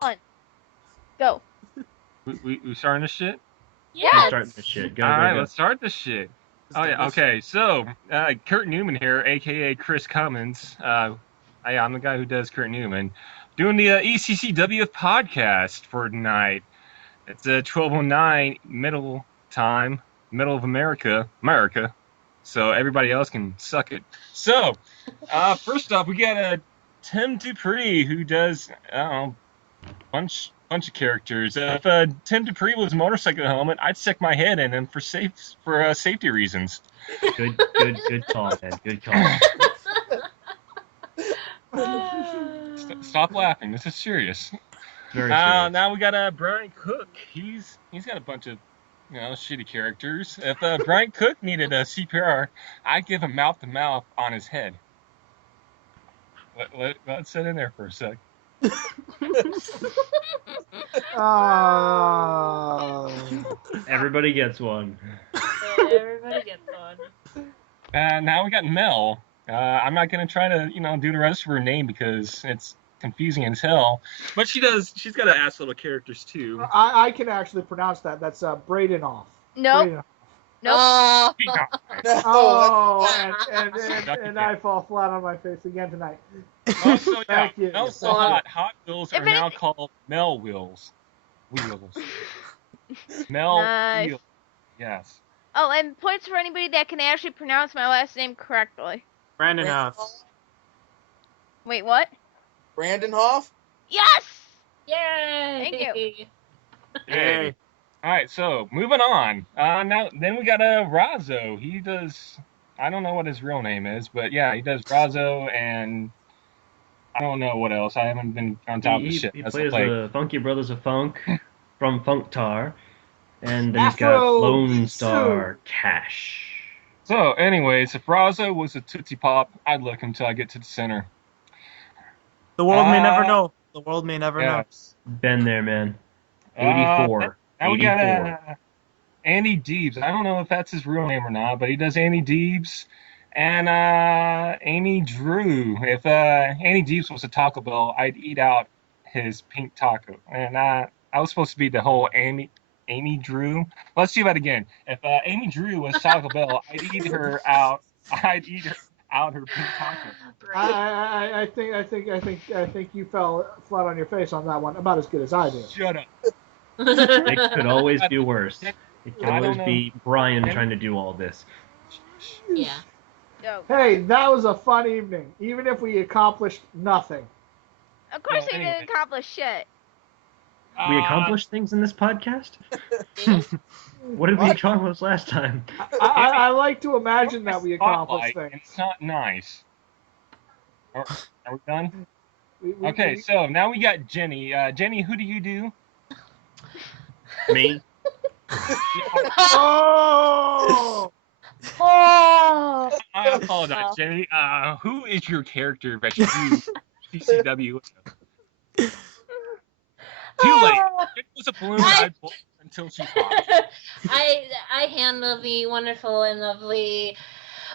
1. Go. We starting this shit? Yes. We're starting this shit. Go, All right, go. let's start this shit. Oh yeah, okay. So Kurt Newman here, aka Chris Cummins. I'm the guy who does Kurt Newman, doing the ECCWF podcast for tonight. It's 12:09 middle time, middle of America. So everybody else can suck it. So first up, we got Tim Dupree, who does bunch of characters. If Tim Dupree was a motorcycle helmet, I'd stick my head in him for safety reasons. Good call, man. Good call. Stop laughing. This is serious. Very serious. Now we got Brian Cook. He's got a bunch of shitty characters. If Brian Cook needed a CPR, I'd give him mouth to mouth on his head. Let's sit in there for a sec. Everybody gets one. Everybody gets one. Now we got Mel. I'm not gonna try to do the rest of her name because it's confusing as hell. But she's got an ass little characters too. I can actually pronounce that. That's Braidenoff. Nope. No. Oh, and I fall flat on my face again tonight. Also, Thank you. Also Hot Wheels are now called Mel Wheels. Mel Nice. Wheels. Yes. Oh, and points for anybody that can actually pronounce my last name correctly. Brandon Hoff. Wait, what? Brandon Hoff? Yes! Yay! Thank you. Yay. All right, so moving on. Then we got Razzo. He does. I don't know what his real name is, but yeah, he does Razzo, and I don't know what else. I haven't been on top of the shit. He plays the Funky Brothers of Funk from Funktar, and then he's got Afro Lone Star Cash. So, anyways, if Razzo was a Tootsie Pop, I'd look until I get to the center. The world may never know. The world may never know. Yes. Been there, man. 84. Now we 84. got Andy Deebs. I don't know if that's his real name or not, but he does Andy Deebs. And Amy Drew. If Andy Deebs was a Taco Bell, I'd eat out his pink taco. And I was supposed to be the whole Amy Drew. Let's do that again. If Amy Drew was Taco Bell, I'd eat her out. I'd eat her out her pink taco. I think you fell flat on your face on that one. About as good as I did. Shut up. It could always be worse. It could I don't always be Brian trying to do all this. Yeah. Go. Hey, that was a fun evening, even if we accomplished nothing. Of course Well, he anyway. didn't accomplish shit. We accomplished things in this podcast? What did we accomplish last time? I like to imagine that we accomplished Spotlight, things. It's not nice. Are we done? We- Okay, so now we got Jenny. Jenny, who do you do? Me? Oh! Oh. I apologize, Jenny. Who is your character that you do CCW? Too late. It was a balloon I pulled until she popped. I handle the wonderful and lovely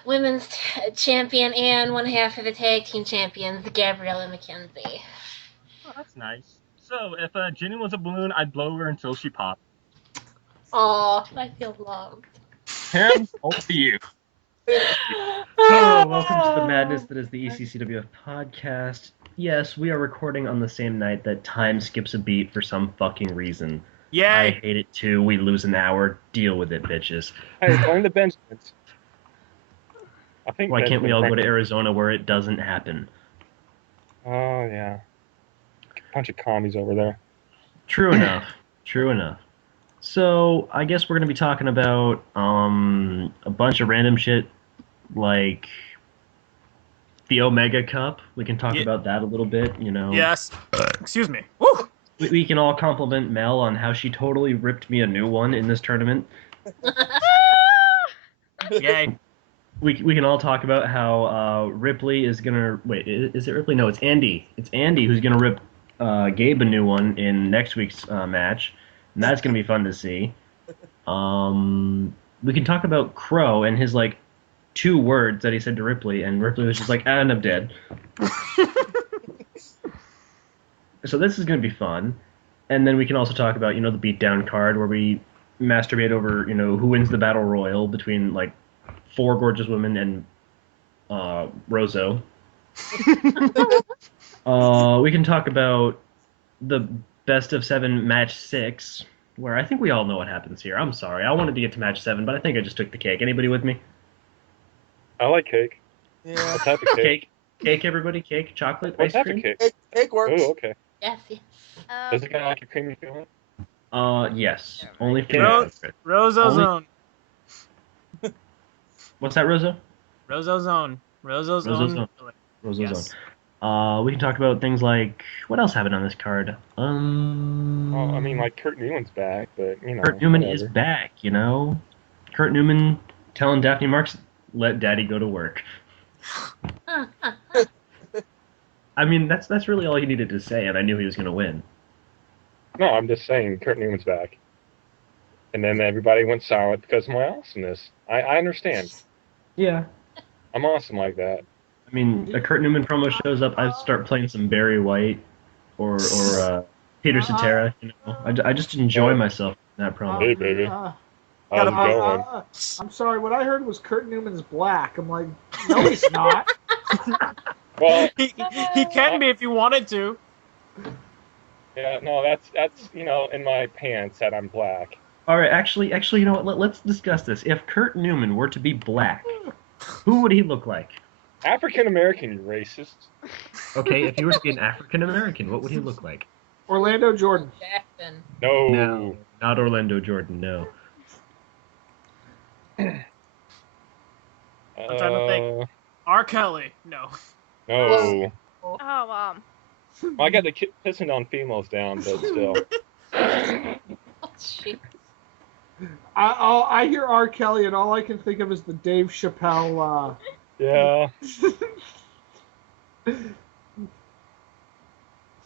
women's champion and one half of the tag team champions, Gabriella McKenzie. Oh, that's nice. So, if Jenny was a balloon, I'd blow her until she popped. Oh, I feel loved. Karen, over to you. Hello, welcome to the madness that is the ECCWF podcast. Yes, we are recording on the same night that time skips a beat for some fucking reason. I Yay. hate it too. We lose an hour. Deal with it, bitches. Hey, join the Benjamins. I think. Why can't we all go to Benjamin- Arizona where it doesn't happen? Oh yeah, bunch of commies over there. True enough. True enough. So, I guess we're going to be talking about a bunch of random shit, like the Omega Cup. We can talk about that a little bit, you know. Yes. Excuse me. Woo. We can all compliment Mel on how she totally ripped me a new one in this tournament. Yay. We can all talk about how Ripley is going to... Wait, is it Ripley? No, it's Andy. It's Andy who's going to rip Gabe a new one in next week's match. And that's going to be fun to see. We can talk about Crow and his, 2 words that he said to Ripley, and Ripley was just like, and I'm dead. So this is going to be fun. And then we can also talk about, the beatdown card where we masturbate over, who wins the battle royal between, like, 4 gorgeous women and Rozo. We can talk about the best of 7 match 6, where I think we all know what happens here. I'm sorry. I wanted to get to match 7, but I think I just took the cake. Anybody with me? I like cake. Yeah. What type of cake? Cake. Cake, everybody? Cake? Chocolate? What Ice type cream? of cake? Cake works. Oh, okay. Yes, yes. Does it kind of like a creamy feeling? Yes. Only for Ro- you. Rozozone. What's that, Rozo? Rozozone. Rozozone. Rozozone. Rozo's Yes. on. We can talk about things like what else happened on this card. Well, I mean, like Kurt Newman's back, but Kurt Newman whatever. is back. Kurt Newman telling Daphne Marks, "Let Daddy go to work." I mean, that's really all he needed to say, and I knew he was going to win. No, I'm just saying Kurt Newman's back. And then everybody went silent because of my awesomeness. I understand. Yeah. I'm awesome like that. I mean, a Kurt Newman promo shows up, I start playing some Barry White or Peter Cetera. I just enjoy myself in that promo. Hey, baby. How's it going? I'm sorry. What I heard was Kurt Newman's black. I'm like, no, he's not. Well, He can be if you wanted to. yeah, no, that's in my pants that I'm black. All right, actually, you know what? Let's discuss this. If Kurt Newman were to be black, who would he look like? African American, you racist. Okay, if he were to be an African American, what would he look like? Orlando Jordan. Jackson. No. No, not Orlando Jordan. No. I'm trying to think. R. Kelly. No. No. Oh, Well, I got the pissing on females down, but still. Oh, shit. I hear R. Kelly, and all I can think of is the Dave Chappelle. Yeah.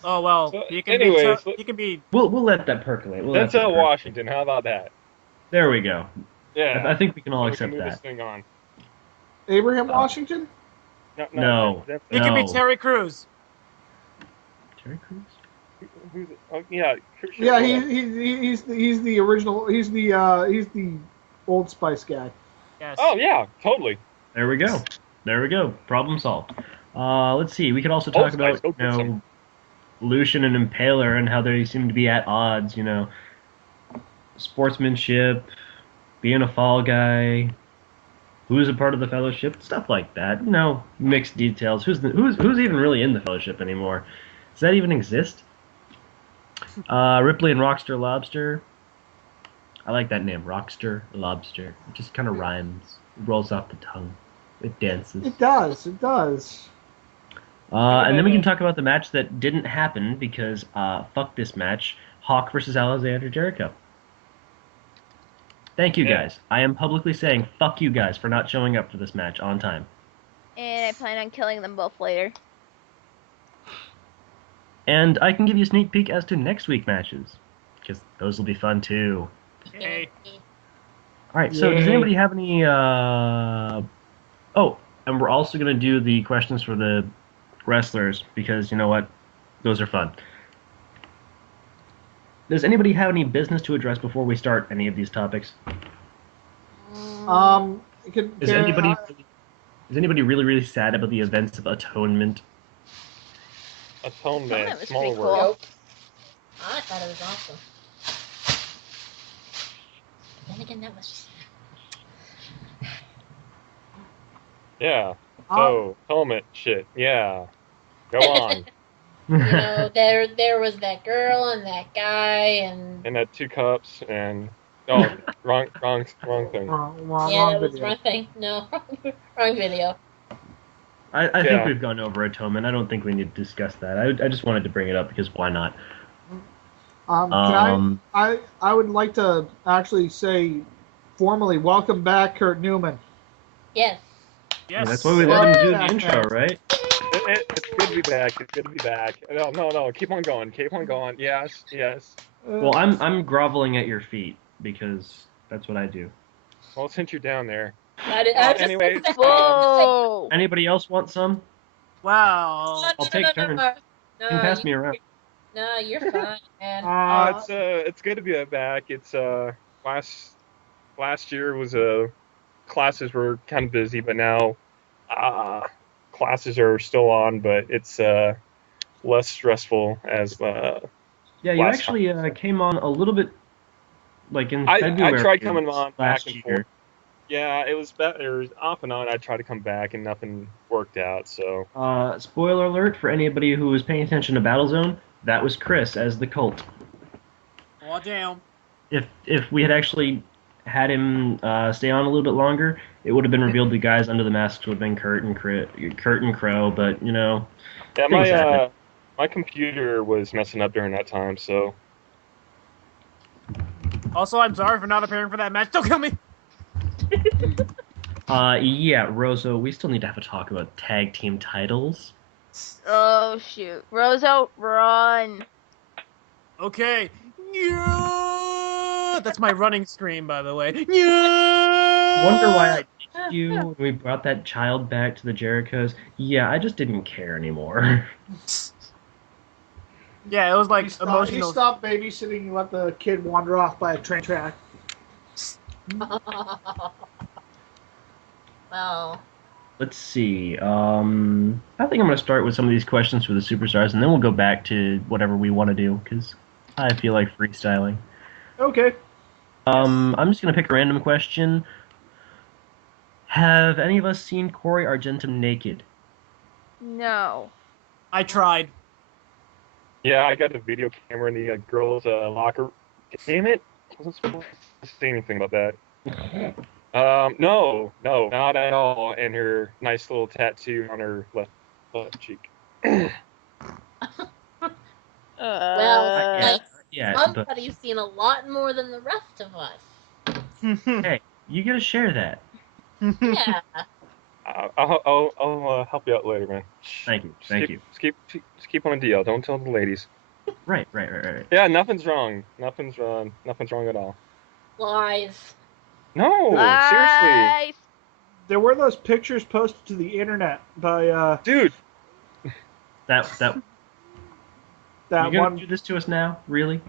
Oh well. So, He can anyways, be. He can be. We'll let that percolate. We'll let that Denzel percolate. Washington, how about that? There we go. Yeah. I think we can all We accept can move that. this thing on. Abraham Washington? No. that's- He can be No. Terry Crews. Terry Crews? Who's it? Oh, yeah. Sure, Yeah, whatever. he's the original. He's the Old Spice guy. Yes. Oh, yeah, totally. There we go. There we go. Problem solved. Let's see. We could also Old talk Spice, about go get some. Lucian and Impaler and how they seem to be at odds. Sportsmanship, being a fall guy, who's a part of the Fellowship, stuff like that. Mixed details. Who's even really in the Fellowship anymore? Does that even exist? Ripley and Rockster Lobster. I like that name, Rockster Lobster. It just kind of rhymes. It rolls off the tongue. It dances. It does. It does. And then we can talk about the match that didn't happen because fuck this match. Hawk versus Alexander Jericho. Thank you Yeah. guys. I am publicly saying fuck you guys for not showing up for this match on time. and I plan on killing them both later. And I can give you a sneak peek as to next week's matches because those will be fun too. Yay. All right. So does Yay. anybody have any? Oh, and we're also gonna do the questions for the wrestlers because you know what, those are fun. Does anybody have any business to address before we start any of these topics? Is anybody really sad about the events of Atonement? Atonement, Atonement was small pretty word. cool. I thought it was awesome. Then again, that was just... Yeah. So, atonement shit. Yeah. Go on. there was that girl and that guy and... And that 2 cups and... Oh, wrong thing. Wrong Yeah, that was video. wrong thing. No, wrong video. I Yeah. think we've gone over Atonement. I don't think we need to discuss that. I just wanted to bring it up because why not? Can I would like to actually say formally welcome back Kurt Newman. Yes. Yes. That's why we let him do the Yeah. intro, right? It's good to be back. It's good to be back. No. Keep on going. Keep on going. Yes. Well, I'm groveling at your feet because that's what I do. Well, since you're down there. Anyways. Whoa! Anybody else want some? Wow. I'll take turns. You can pass me around. No, you're fine, man. It's good to be back. It's last year was classes were kind of busy, but now classes are still on, but it's less stressful as Yeah, you last actually came on a little bit, like in I February. tried coming on last back and year. forth. Yeah, it was better off and on. I tried to come back and nothing worked out. So Spoiler alert for anybody who was paying attention to Battlezone, that was Chris as the cult. Oh, damn. If we had actually had him stay on a little bit longer, it would have been revealed the guys under the masks would have been Kurt and Crow, but you know, yeah, things happen. my computer was messing up during that time. So Also, I'm sorry for not appearing for that match. Don't kill me. Yeah, Rozo, we still need to have a talk about tag team titles. Oh shoot, Rozo, run! Okay. Yeah! That's my running scream, by the way. Yeah! Wonder why I ditched you when we brought that child back to the Jerichos. Yeah, I just didn't care anymore. Yeah, it was like He emotional. stopped babysitting and let the kid wander off by a train track. Well, Let's see. I think I'm going to start with some of these questions for the superstars, and then we'll go back to whatever we want to do, because I feel like freestyling. Okay. I'm just going to pick a random question. Have any of us seen Corey Argentum naked? No. I tried. yeah, I got a video camera in the girls' locker. Damn it! I wasn't supposed to say anything about that. No, not at all. And her nice little tattoo on her left cheek. well, like Yeah, but somebody's seen a lot more than the rest of us. hey, you got to share that. Yeah. I'll help you out later, man. Thank you. Just keep on the DL. Don't tell the ladies. Right. Yeah, nothing's wrong. Nothing's wrong at all. Lies. No, seriously, Lies. There were those pictures posted to the internet by dude. That that you gonna one. do this to us now? Really?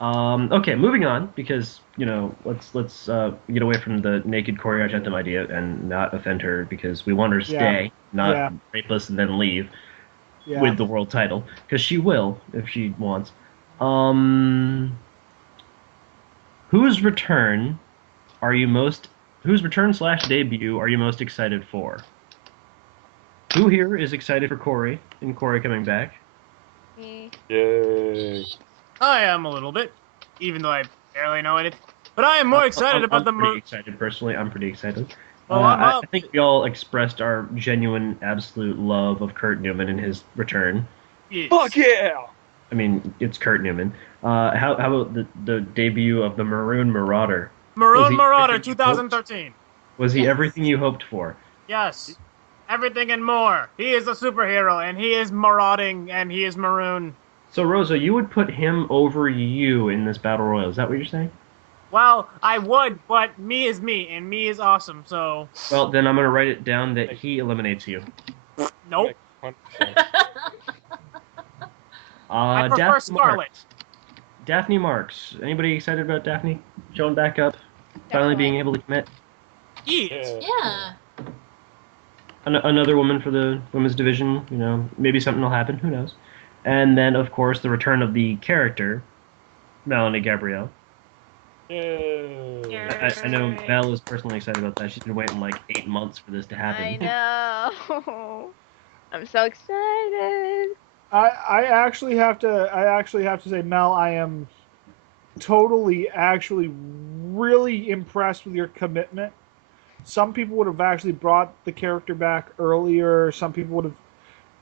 Okay, moving on, because you know, let's get away from the naked Corey Argentum idea and not offend her, because we want her to stay, not rape us and then leave with the world title, because she will if she wants. Whose return / debut are you most excited for? Who here is excited for Corey and Corey coming back? Me. Yay. I am a little bit, even though I barely know it. But I am more excited about the I'm pretty excited, personally. I'm pretty excited. Well, I think we all expressed our genuine, absolute love of Kurt Newman and his return. Yes. Fuck yeah! I mean, it's Kurt Newman. How about the debut of the Maroon Marauder? Maroon Marauder everything you hoped? 2013. Was he everything you hoped for? Yes. Everything and more. He is a superhero, and he is marauding, and he is maroon. So, Rosa, you would put him over you in this battle royal. Is that what you're saying? Well, I would, but me is me, and me is awesome, so... Well, then I'm going to write it down that he eliminates you. Nope. I Daphne prefer Scarlet. Daphne Marks. Anybody excited about Daphne showing back up? Finally being able to commit? Yes. Yeah. Another woman for the women's division. You know, maybe something will happen. Who knows? And then, of course, the return of the character, Melanie Gabrielle. I know Mel is personally excited about that. She's been waiting like 8 months for this to happen. I know. I'm so excited. I actually have to say, Mel, I am totally actually really impressed with your commitment. Some people would have actually brought the character back earlier. Some people would have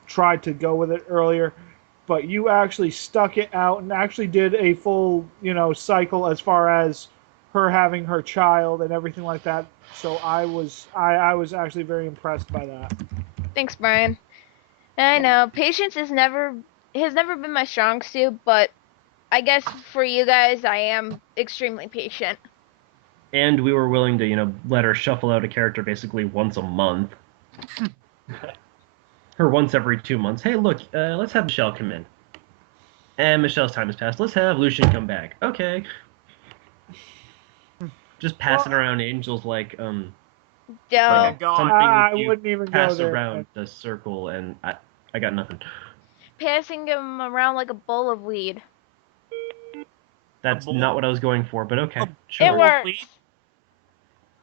tried to go with it earlier. But you actually stuck it out and actually did a full, cycle as far as her having her child and everything like that. So I was actually very impressed by that. Thanks, Brian. I know patience has never been my strong suit, but I guess for you guys, I am extremely patient. And we were willing to, let her shuffle out a character basically once a month. her once every 2 months. Hey, look, let's have Michelle come in. And Michelle's time has passed. Let's have Lucian come back. Okay. Just passing around angels like Dope. God. something I you wouldn't even pass go there. around a circle, and I got nothing. Passing him around like a bowl of weed. That's bowl? not what I was going for, but okay, A- It sure. works.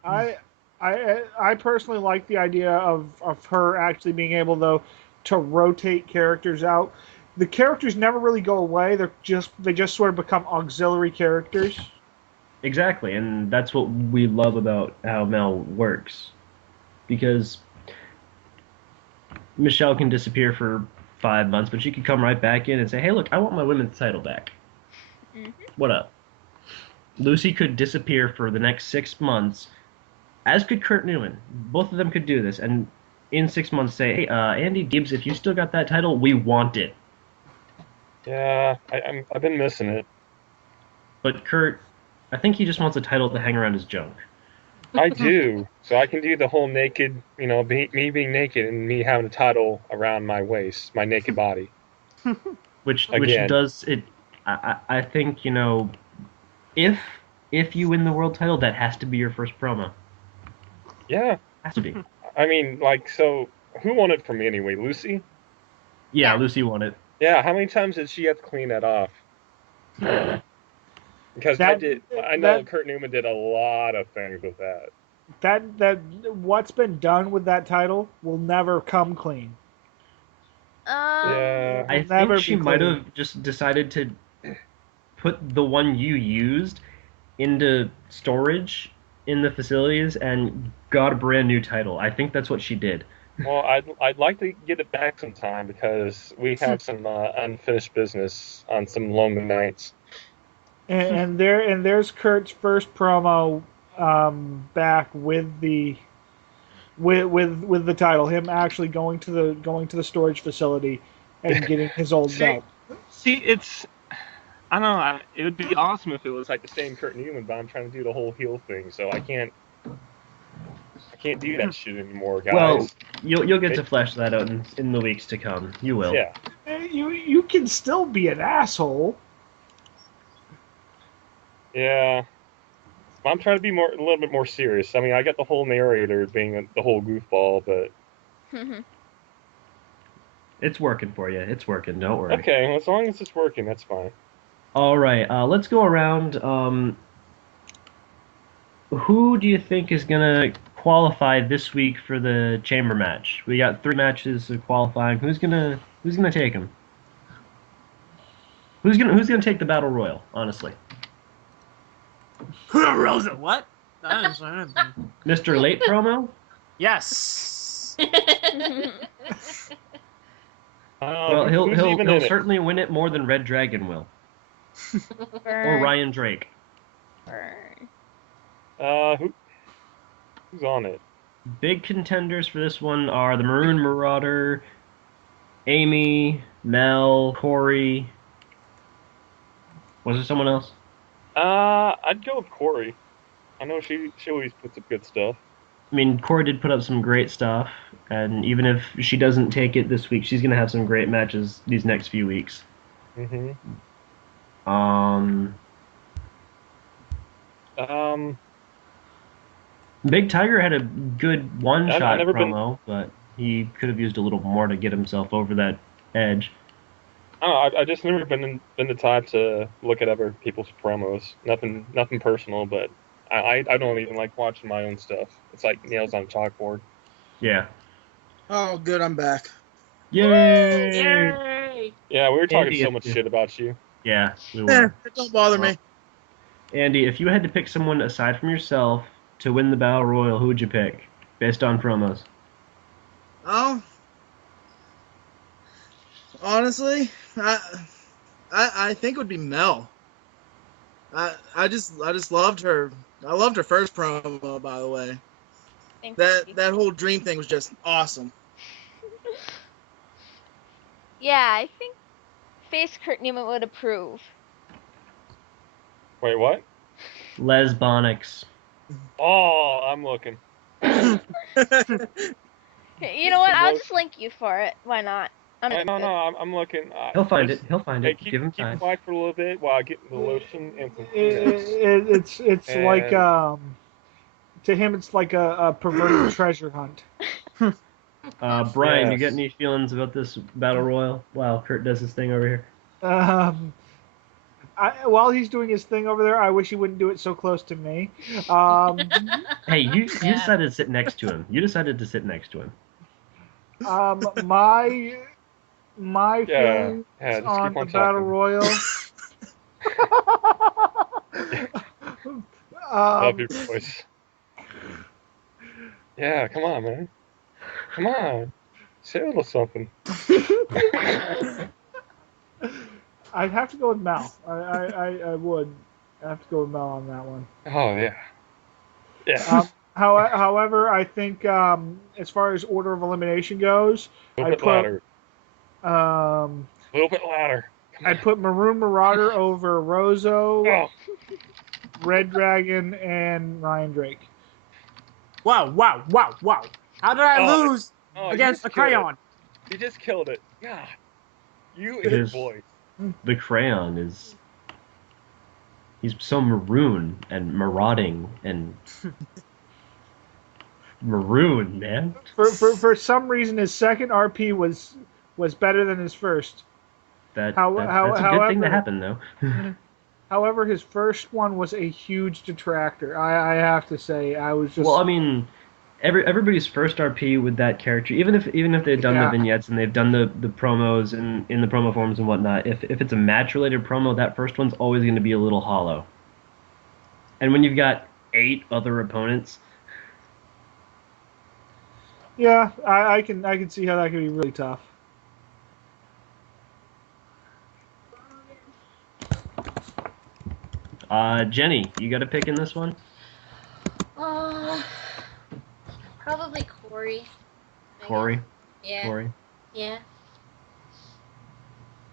I personally like the idea of her actually being able though to rotate characters out. The characters never really go away. They just sort of become auxiliary characters. Exactly, and that's what we love about how Mel works. Because Michelle can disappear for 5 months, but she could come right back in and say, hey, look, I want my women's title back. Mhm. What up? Lucy could disappear for the next 6 months, as could Kurt Newman. Both of them could do this, and in 6 months say, hey, Andy Gibbs, if you still got that title, we want it. Yeah, I've been missing it. But Kurt, I think he just wants a title to hang around his junk. I do. So I can do the whole naked, me being naked and me having a title around my waist, my naked body. Which Again. does it. I think, if you win the world title, that has to be your first promo. Yeah. Has to be. I mean, so who won it for me anyway? Lucy? Yeah, Yeah. Lucy won it. Yeah, how many times did she have to clean that off? Because I know Kurt Newman did a lot of things with that. That what's been done with that title will never come clean. Yeah. I never think she be might clean. have just decided to put the one you used into storage in the facilities and got a brand new title. I think that's what she did. Well, I'd like to get it back sometime because we have some unfinished business on some lonely nights. And there's Kurt's first promo back with the title. Him actually going to the storage facility and getting his old belt. See, it's I don't know. It would be awesome if it was like the same Kurt Newman, but I'm trying to do the whole heel thing, so I can't do that shit anymore, guys. Well, you'll get to flesh that out in the weeks to come. You will. Yeah. You can still be an asshole. Yeah. I'm trying to be a little bit more serious. I mean, I got the whole narrator being the whole goofball, but It's working for you. It's working. Don't worry. okay, well, as long as it's working, that's fine. All right. Let's go around. Who do you think is gonna qualify this week for the chamber match? We got 3 matches of qualifying. Who's gonna take them? Who's gonna take the battle royal? Honestly, What? I didn't say anything. Mr. Late promo. Yes. Well, Who's even he'll in it? certainly win it more than Red Dragon will, or Ryan Drake. Who's on it? Big contenders for this one are the Maroon Marauder, Amy, Mel, Corey. Was there someone else? I'd go with Corey. I know she always puts up good stuff. I mean, Corey did put up some great stuff, and even if she doesn't take it this week, she's gonna have some great matches these next few weeks. Mhm. Big Tiger had a good one-shot I've never been- promo, but he could have used a little more to get himself over that edge. I don't know. I just never been the type to look at other people's promos. Nothing personal, but I don't even like watching my own stuff. It's like nails on a chalkboard. Yeah. Oh, good, I'm back. Yay! Yay! Yeah, we were talking Andy, so much shit about you. Yeah, we Eh, were. don't bother me. Andy, if you had to pick someone aside from yourself to win the Battle Royal, who would you pick, based on promos? Oh, honestly, I think it would be Mel. I just loved her. I loved her first promo, by the way. That whole dream thing was just awesome. Yeah, I think Face Kurt Newman would approve. Wait, what? Lesbonics. Oh, I'm looking. You know what? I'll just link you for it. Why not? No, I'm looking. He'll find it. He'll find it. Keep, Give him keep time. quiet for a little bit while I get the lotion and some It's And- like to him it's like a perverted treasure hunt. Brian, you Yes. got any feelings about this battle royal while Kurt does his thing over here? While he's doing his thing over there, I wish he wouldn't do it so close to me. Hey, you decided to sit next to him. You decided to sit next to him. My feelings just on keep the battle talking. royal. Love your voice. Yeah, come on, man. Come on. Say a little something. I'd have to go with Mal. I would have to go with Mal on that one. Oh, yeah. Yeah. However, I think as far as order of elimination goes, a little bit louder. A little bit louder. I'd put Maroon Marauder over Rozo, Oh. Red Dragon, and Ryan Drake. Wow. How did I lose against the Crayon? You just killed it. God. You It and your is- voice. The Crayon is... He's so maroon and marauding and... maroon, man. For some reason, his second RP was better than his first. That's a good thing to happen, though. However, his first one was a huge detractor. I have to say, I was just. Well, I mean, everybody's first RP with that character, even if they've done the vignettes and they've done the promos and in the promo forms and whatnot, if it's a match related promo, that first one's always going to be a little hollow. And when you've got 8 other opponents. Yeah, I can see how that could be really tough. Jenny, you got a pick in this one? Probably Corey. Corey? Yeah. Corey? Yeah.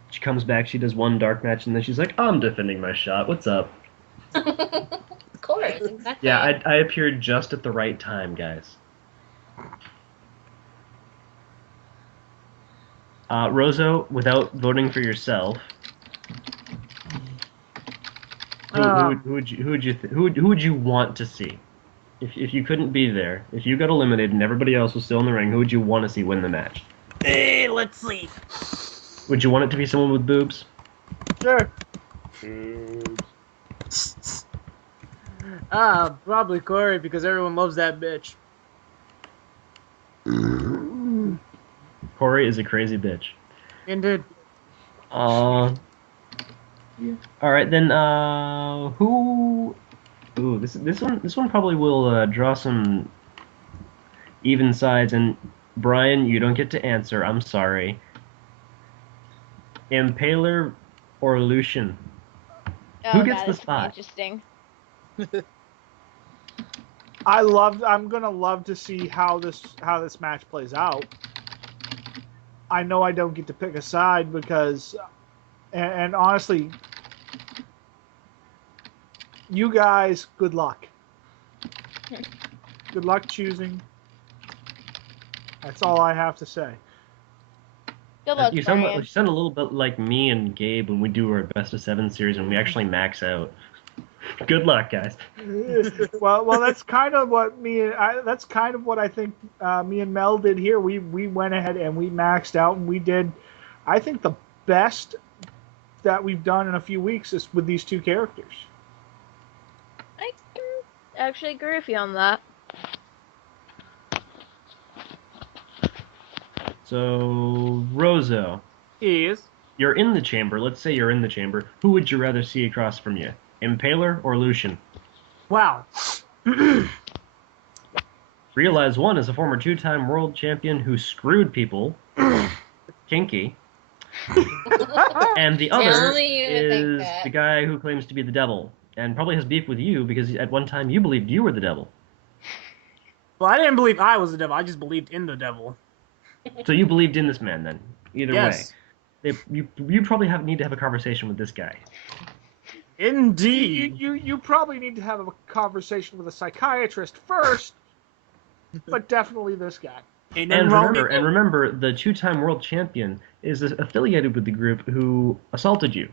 She comes back, she does one dark match, and then she's like, I'm defending my shot. What's up? Of course, exactly. Yeah, I appeared just at the right time, guys. Rozo, without voting for yourself, who would you want to see? If you couldn't be there, if you got eliminated and everybody else was still in the ring, who would you want to see win the match? Hey, let's see. Would you want it to be someone with boobs? Sure. Probably Corey because everyone loves that bitch. Corey is a crazy bitch. Indeed. All right, then. Who? Ooh, this one probably will draw some even sides. And Brian, you don't get to answer. I'm sorry. Impaler or Lucian? Who gets the spot? Interesting. I'm gonna love to see how this match plays out. I know I don't get to pick a side because, and honestly, you guys, good luck. Good luck choosing. That's all I have to say. Good luck, You sound a little bit like me and Gabe when we do our best of 7 series and we actually max out. Good luck, guys. well, that's kind of what I think me and Mel did here. We went ahead and we maxed out and we did, I think, the best that we've done in a few weeks is with these 2 characters. I can actually agree with you on that. So, Rozo, Is. you're in the chamber. Let's say you're in the chamber. Who would you rather see across from you? Impaler or Lucian? Wow. Realize one is a former 2-time world champion who screwed people. Kinky. And the other Only you would think is that. the guy who claims to be the devil. And probably has beef with you because at one time you believed you were the devil. Well, I didn't believe I was the devil. I just believed in the devil. So you believed in this man then? Either Yes. way. You probably need to have a conversation with this guy. Indeed. You probably need to have a conversation with a psychiatrist first, but definitely this guy. Ain't And nothing wrong with remember, the two-time world champion is affiliated with the group who assaulted you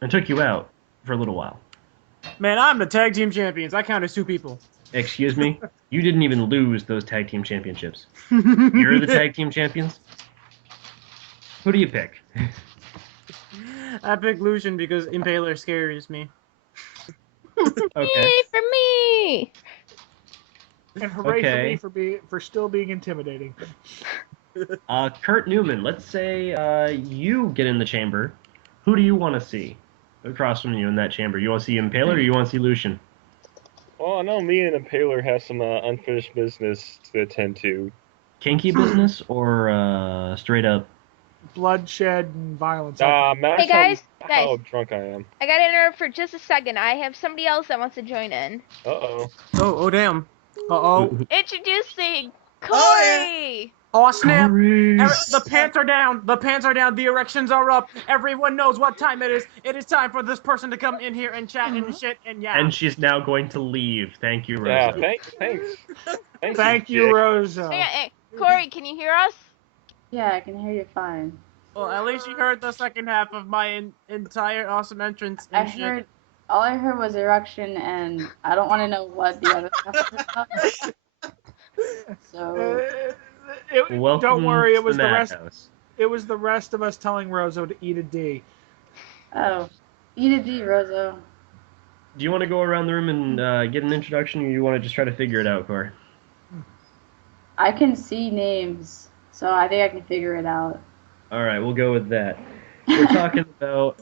and took you out for a little while. Man, I'm the tag team champions. I count as 2 people. Excuse me? You didn't even lose those tag team championships. You're the tag team champions? Who do you pick? I picked Lucian because Impaler scares me. Okay. Yay for me! And hooray Okay. for me for still being intimidating. Kurt Newman, let's say you get in the chamber. Who do you want to see across from you in that chamber? You want to see Impaler or you want to see Lucian? Well, I know me and Impaler have some unfinished business to attend to. Kinky business or straight up? Bloodshed and violence. Hey guys, how drunk I am. I gotta interrupt for just a second. I have somebody else that wants to join in. Uh-oh. Oh damn. Uh-oh. Introducing Corey! Oh, Oh, snap. Corey. The pants are down. The pants are down. The erections are up. Everyone knows what time it is. It is time for this person to come in here and chat and shit and yeah. And she's now going to leave. Thank you, Rosa. Yeah, thanks. Thank you, Dick. Rosa. Hey, Corey, can you hear us? Yeah, I can hear you fine. Well, at least you heard the second half of my entire awesome entrance and I shit. heard, all I heard was erection, and I don't want to know what the other stuff was about. So, Welcome don't worry, to the madhouse. It was the rest of us telling Rosa to eat a D. oh, eat a D, Rosa. Do you want to go around the room and get an introduction, or you want to just try to figure it out, Corey? I can see names, so I think I can figure it out. All right, we'll go with that. We're talking about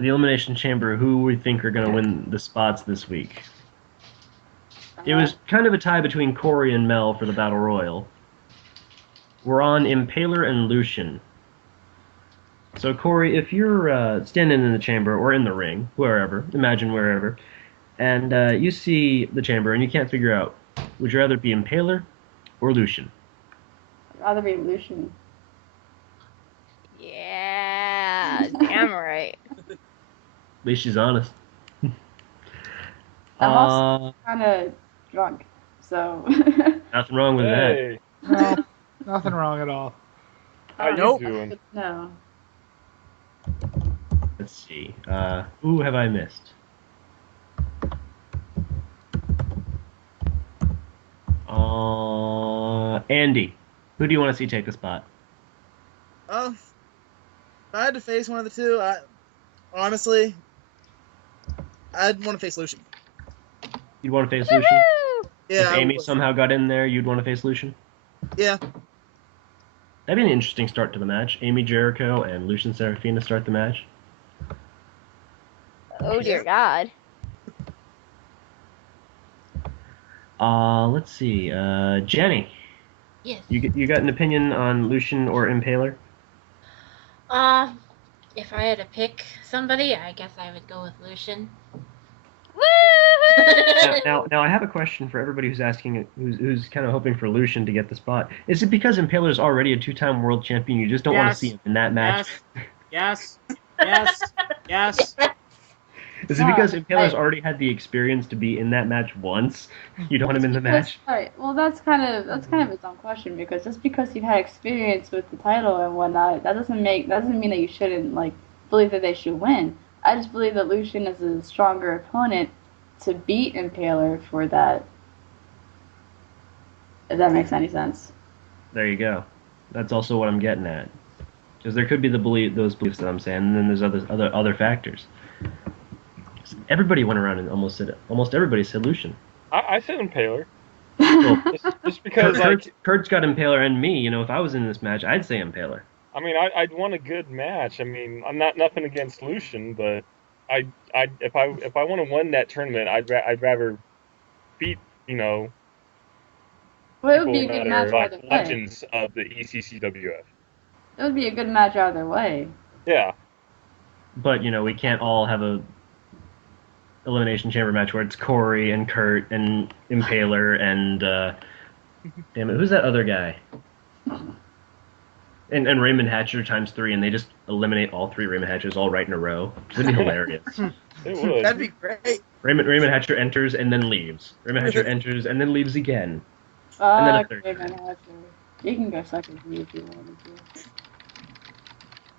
the Elimination Chamber, who we think are going to win the spots this week. It was kind of a tie between Corey and Mel for the Battle Royal. We're on Impaler and Lucian. So, Corey, if you're standing in the chamber or in the ring, wherever, imagine wherever, and you see the chamber and you can't figure out, would you rather be Impaler or Lucian? I'd rather be Lucian. Yeah, damn right. At least she's honest. I'm also kind of drunk, so. Nothing wrong with that. Hey, No, nothing wrong at all. how you Nope. doing? No. Let's see. Who have I missed? Andy. Who do you want to see take the spot? If I had to face one of the two, honestly, I'd want to face Lucian. You'd want to face Lucian? Yeah. If Amy I would. somehow got in there, you'd want to face Lucian? Yeah. That'd be an interesting start to the match. Amy Jericho and Lucian Serafina start the match. Oh dear God. Let's see. Jenny, Yes. you got an opinion on Lucian or Impaler? If I had to pick somebody, I guess I would go with Lucian. Woo! Now I have a question for everybody who's asking, who's kind of hoping for Lucian to get the spot. Is it because Impaler's already a two-time world champion? You just don't want to Yes. see him in that match? Yes. Yes. Yes. Is it because Impaler's already had the experience to be in that match once? You don't want him in the match? Right. Well, that's kind of a dumb question, because just because you've had experience with the title and whatnot, that doesn't mean that you shouldn't believe that they should win. I just believe that Lucian is a stronger opponent to beat Impaler for that. If that makes any sense. There you go. That's also what I'm getting at. Because there could be those beliefs that I'm saying, and then there's other factors. Everybody went around and almost everybody said Lucian. I said Impaler. Well, Just because, Kurt's got Impaler and me. You know, if I was in this match, I'd say Impaler. I mean, I'd want a good match. I mean, I'm nothing against Lucian, but if I want to win that tournament, I'd rather beat, Well, it would people be a good that match are like either way. legends of the ECCWF. It would be a good match either way. Yeah. But, you know, we can't all have a Elimination Chamber match where it's Corey and Kurt and Impaler and, damn it, who's that other guy? And Raymond Hatcher times 3, and they just eliminate all 3 Raymond Hatchers all right in a row. That'd be hilarious. It would. That'd be great. Raymond Hatcher enters and then leaves. Raymond Hatcher enters and then leaves again. And then a Fuck third Raymond time. Hatcher. You can go second if you wanted to.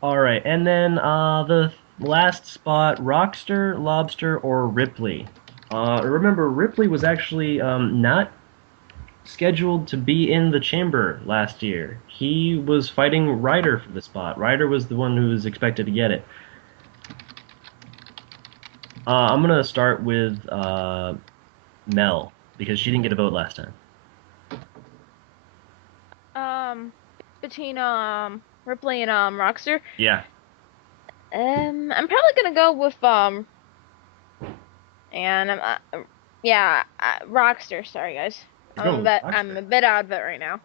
All right, and then the last spot: Rockster, Lobster, or Ripley. Remember, Ripley was actually not scheduled to be in the chamber last year. He was fighting Ryder for the spot. Ryder was the one who was expected to get it. I'm gonna start with Mel because she didn't get a vote last time. Between Ripley and Rockster. Yeah. I'm probably gonna go with Rockster. Sorry guys. I'm a bit out of it right now.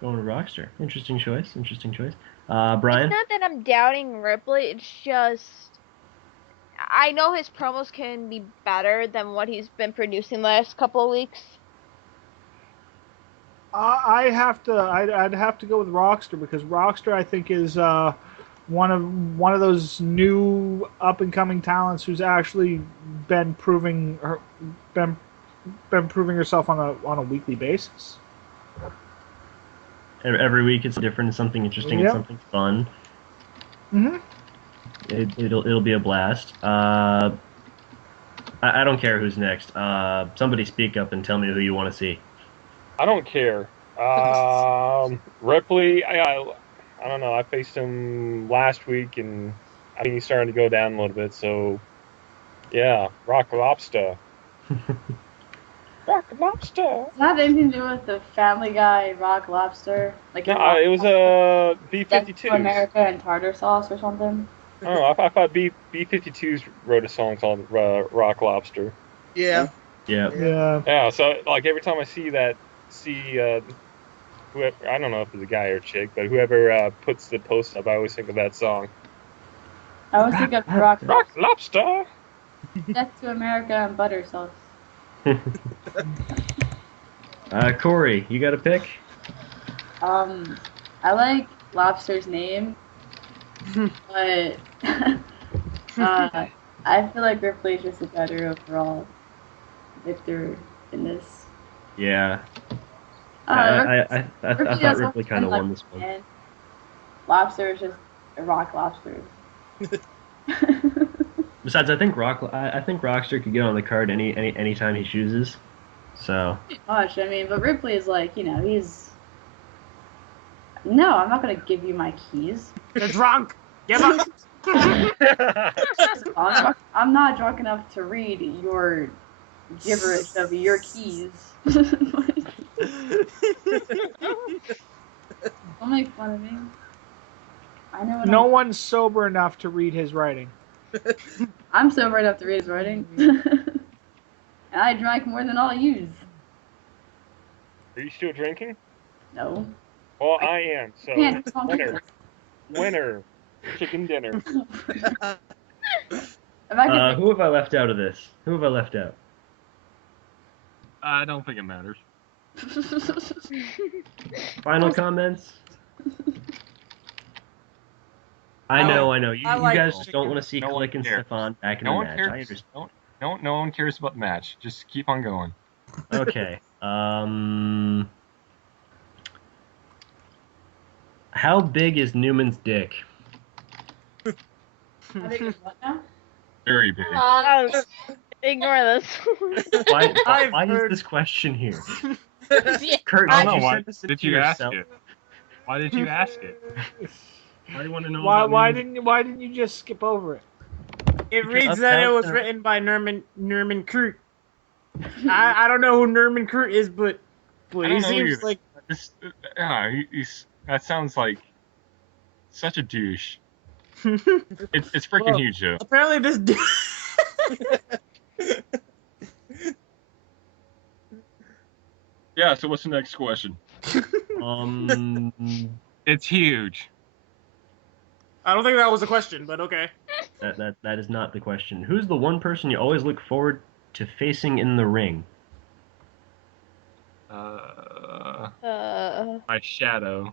Going to Rockster. Interesting choice. Brian? It's not that I'm doubting Ripley, it's just I know his promos can be better than what he's been producing the last couple of weeks. I'd have to go with Rockster because Rockster I think is one of those new up and coming talents who's actually been proving herself on a weekly basis. Every week it's different, something interesting, and something fun. Mhm. It'll be a blast. I don't care who's next. Somebody speak up and tell me who you want to see. I don't care. Ripley, I don't know. I faced him last week, and I think he's starting to go down a little bit. So, yeah, Rock Lobster. Rock Lobster. Does that have anything to do with the Family Guy Rock Lobster? Like No, it was B-52s. To America and tartar sauce or something? I don't know. I thought B-52s wrote a song called Rock Lobster. Yeah. Yeah. Yeah. So like every time I whoever, I don't know if it's a guy or a chick, but whoever puts the post up, I always think of that song. I always think of Rock Lobster. Death to America and butter sauce. Corey, you got a pick? I like Lobster's name, but I feel like Ripley's just a better overall victor in this. Yeah. I thought Ripley kind of won this one. Lobster is just a Rock Lobster. Besides, I think Rockster could get on the card any time he chooses. So. Pretty much. I mean, but Ripley is like, he's. No, I'm not gonna give you my keys. You're drunk. Give up. I'm not drunk enough to read your gibberish of your keys. Don't make fun of me. I know. No one's sober enough to read his writing. I'm sober enough to read his writing. And I drank more than all yous. Are you still drinking? No. Well, I am. So winner, chicken dinner. Who have I left out of this? Who have I left out? I don't think it matters. Final comments? I know. You guys just don't want to see Click and Stefan back in the match. I understand. No one cares about the match. Just keep on going. Okay. How big is Newman's dick? How big is what now? Very big. Ignore this. Why is this question here? Kurt, I don't know. Why did you ask it? Why did you ask it? Why do you want to know? Why didn't you just skip over it? It reads that it was written by Nerman Krut. I don't know who Nerman Krut is, but he seems like that sounds like such a douche. It's freaking huge, though. Apparently, this dude. Yeah. So what's the next question? It's huge. I don't think that was a question, but okay. That is not the question. Who's the one person you always look forward to facing in the ring? My shadow.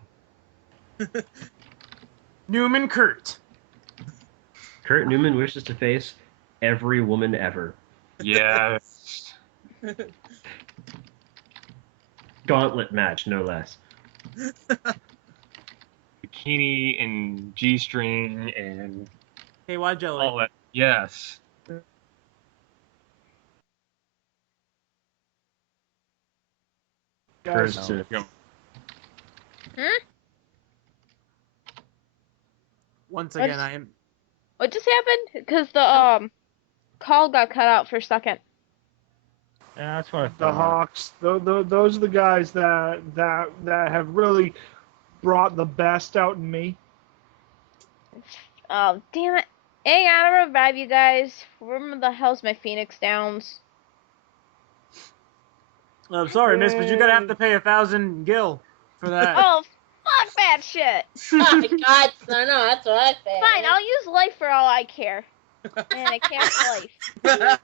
Newman Kurt. Kurt Newman wishes to face every woman ever. Yes. Gauntlet match, no less. Bikini and G-string and KY jelly. all that. Yes. First, Go. Once again, I am. What just happened? Because the call got cut out for a second. Yeah, that's what I The thought. Hawks. Those are the guys that have really brought the best out in me. Oh, damn it. Hey, I gotta revive you guys. Where the hell's my Phoenix Downs? I'm sorry, miss, but you're gonna have to pay 1,000 gil for that. Oh, fuck that shit. Oh my God, no, that's what I say. Fine, I'll use life for all I care. Man, I can't life.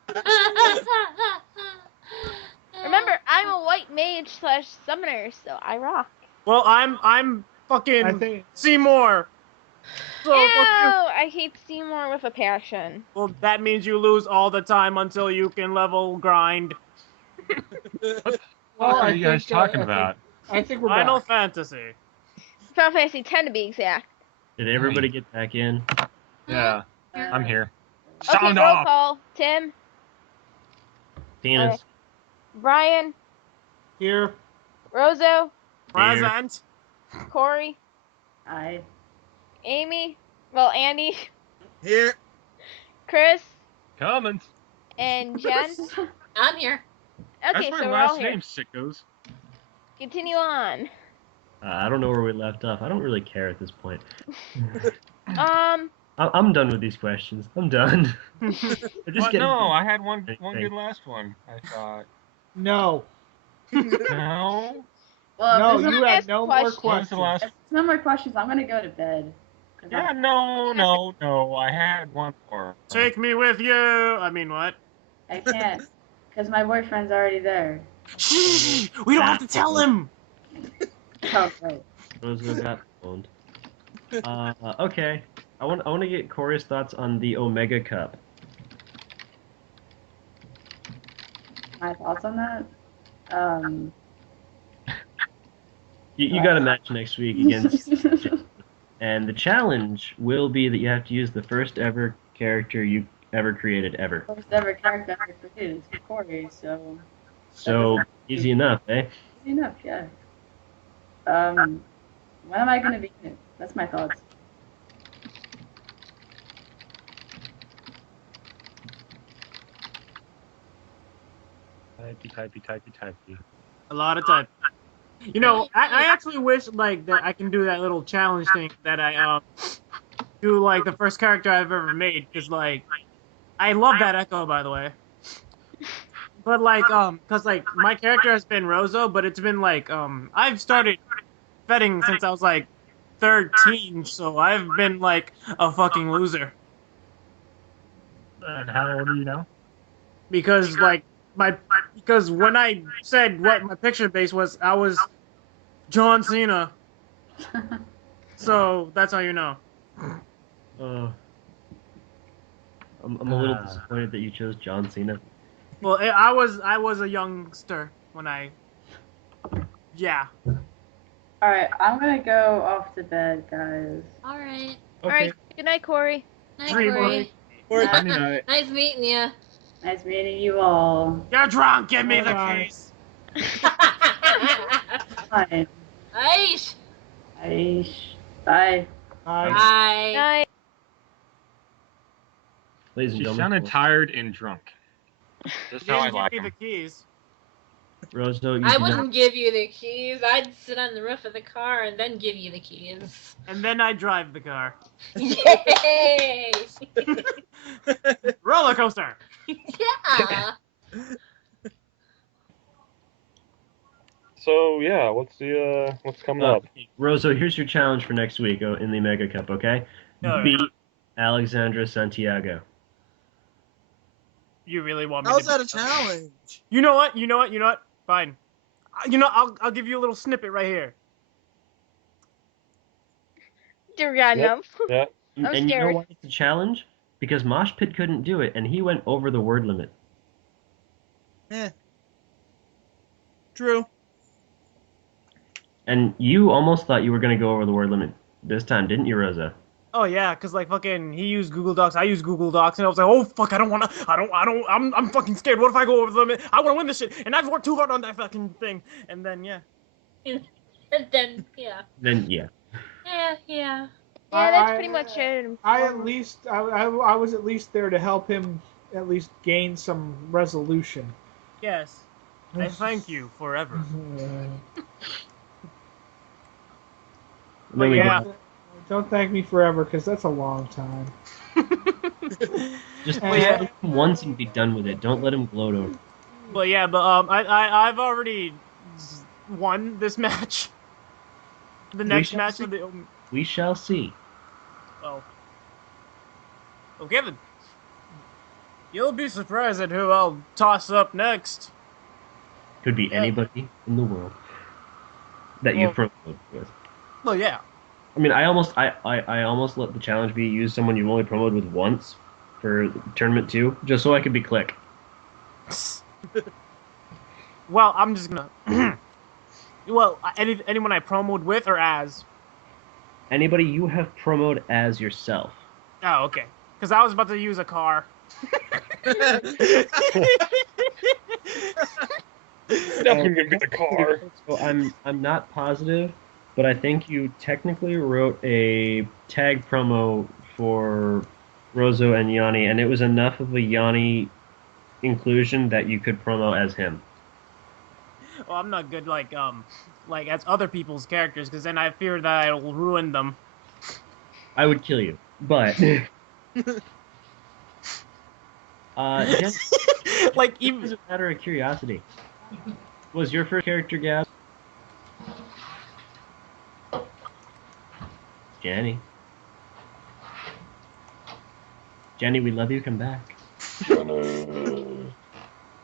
Remember, I'm a white mage / summoner, so I rock. Well, I'm fucking I think Seymour. So, Ew, fuck you. I hate Seymour with a passion. Well, that means you lose all the time until you can level grind. What are you guys talking about? I think we're Final back. Fantasy. Final Fantasy 10 to be exact. did everybody get back in? Yeah, I'm here. Okay, Sound roll off. call. Tim, Penis. Okay. Brian, Here. Rozo, Present. Corey, I. Amy, well, Andy, Here. Chris, Cummins. and Jen. I'm here. Okay, That's so my we're all last here. name, sickos. Continue on. I don't know where we left off. I don't really care at this point. Um, I'm done with these questions. I'm done. They're just What? getting- No, I had one good last one, I thought. No. No? Well, No, if there's you no, have no more What was the questions. last? if there's no more questions, I'm gonna go to bed. 'Cause Yeah, no. I had one more. Take me with you. I mean, what? I can't, because my boyfriend's already there. Shh! We don't have to tell him. Oh, right. Roseville got owned. Okay. I want to get Corey's thoughts on the Omega Cup. My thoughts on that? You got a match next week against, and the challenge will be that you have to use the first ever character you ever created ever. First ever character I created is Corey, so So easy enough, eh? easy enough, yeah. When am I gonna be in it? That's my thoughts. Typey. A lot of time. You know, I actually wish like that I can do that little challenge thing that I do like the first character I've ever made because like I love that Echo by the way. But like cause like my character has been Rozo, but it's been like I've started fetting since I was like 13, so I've been like a fucking loser And how old are you now? because like because when I said what my picture base was, I was John Cena. So that's how you know. I'm a little disappointed that you chose John Cena. Well, I was a youngster when I. Yeah. Alright, I'm gonna go off to bed, guys. All right. Alright, good night, Corey. Night, Dream Corey. Nice meeting you. Nice meeting you all. You're drunk. Give me the Bye. keys. Bye. Aish. Aish. Bye. Bye. Bye. Night. Ladies and She gentlemen, sounded tired and drunk. That's You how I didn't like give me him. the keys. Rosedo, you I did wouldn't not, give you the keys. I'd sit on the roof of the car and then give you the keys. And then I drive the car. Yay! Roller coaster. Yeah. So yeah, what's coming up? Rosedo, here's your challenge for next week in the Mega Cup, okay? No. Beat Alexandra Santiago. You really want me How's to that a do challenge? You know what? Fine. I'll give you a little snippet right here. Durganum. Yeah. I'm And you know scared. why it's a challenge? Because Mosh Pit couldn't do it, and he went over the word limit. True. And you almost thought you were going to go over the word limit this time, didn't you, Rosa? Oh yeah, cause like fucking he used Google Docs, I used Google Docs, and I was like, oh fuck, I'm fucking scared. What if I go over the limit? I want to win this shit, and I've worked too hard on that fucking thing. And then yeah. And then yeah. Then, yeah. Yeah, yeah. Yeah, that's pretty much it. I was at least there to help him at least gain some resolution. Yes. I thank you forever. Then we yeah. Don't thank me forever, because that's a long time. Just play it once and be done with it. Don't let him gloat over. But yeah, but I've already won this match. The next match of the. We shall see. Oh. Okay then. You'll be surprised at who I'll toss up next. Could be anybody in the world that you've promoted with. Well, yeah. I mean, I almost let the challenge be use someone you've only promoted with once for tournament 2, just so I could be Click. Well, I'm just gonna. Well, anyone I promoted with or as? Anybody you have promoted as yourself. Oh, okay. Because I was about to use a car. Definitely gonna be the car. So I'm not positive, but I think you technically wrote a tag promo for Rozo and Yanni, and it was enough of a Yanni inclusion that you could promo as him. Well, I'm not good like as other people's characters, because then I fear that I will ruin them. I would kill you, but Jen, like even as a matter of curiosity, was your first character Gab? Jenny, we love you. Come back.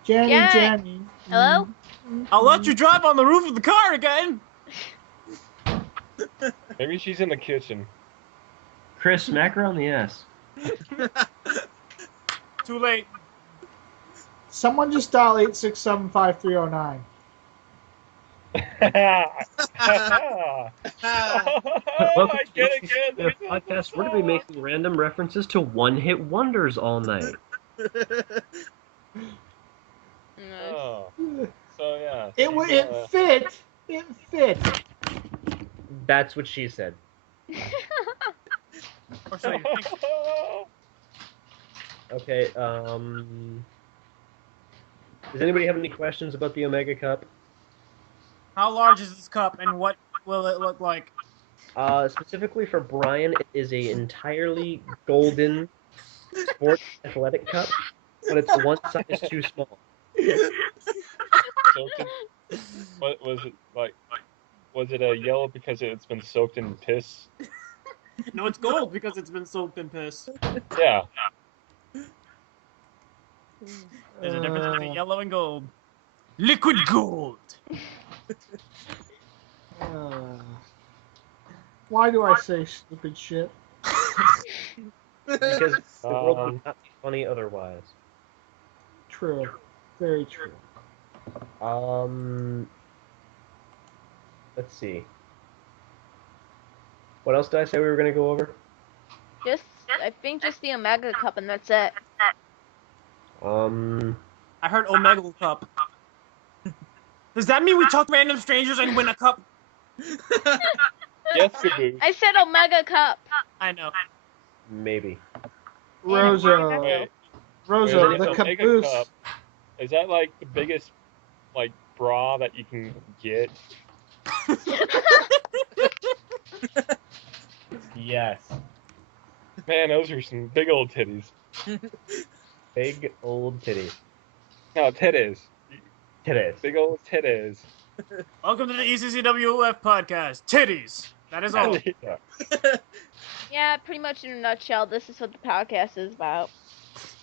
Jenny. Hello? I'll let you drive on the roof of the car again. Maybe she's in the kitchen. Chris, smack her on the ass. Too late. Someone just dial 8675309. Welcome I get it, to the podcast. We're going to be making random references to one-hit wonders all night. Oh. So yeah. It fit. It fit. That's what she said. Or so you think. Okay, does anybody have any questions about the Omega Cup? How large is this cup, and what will it look like? Specifically for Brian, it is a entirely golden sports athletic cup, but it's one size too small. What was it like? Was it a yellow because it's been soaked in piss? No, it's gold because it's been soaked in piss. Yeah. There's a difference between yellow and gold. Liquid gold. Why do I say stupid shit? Because the world would not be funny otherwise. True. Very true. Let's see. What else did I say we were going to go over? I think just the Omega Cup, and that's it. I heard Omega Cup. Does that mean we talk to random strangers and win a cup? Yes, Kaboo. I said Omega Cup. I know. Maybe. Rosa, Wait, the Omega caboose. Cup, is that like the biggest like bra that you can get? Yes. Man, those are some big old titties. Big old titties. No, titties. Titties. Big old titties. Welcome to the ECCWF podcast. Titties. That is all. Yeah, pretty much in a nutshell, this is what the podcast is about.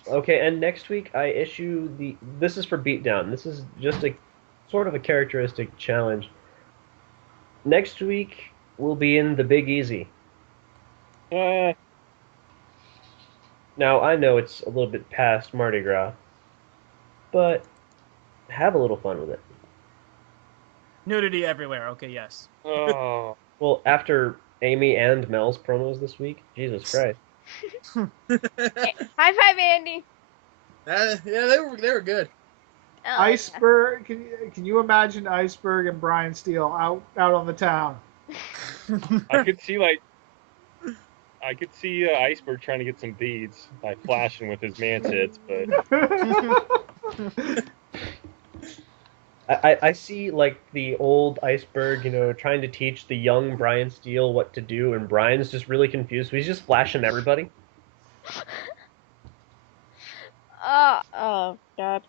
Okay, and next week I issue this is for Beatdown. This is just a sort of a characteristic challenge. Next week we'll be in the Big Easy. Now I know it's a little bit past Mardi Gras, but have a little fun with it. Nudity everywhere. Okay, yes. Oh. Well, after Amy and Mel's promos this week, Jesus Christ. High five, Andy. Yeah, they were good. Oh, Iceberg, can you imagine Iceberg and Brian Steele out on the town? I could see Iceberg trying to get some beads by flashing with his man tits, but I see like the old Iceberg, trying to teach the young Brian Steele what to do, and Brian's just really confused. So he's just flashing everybody. Oh God.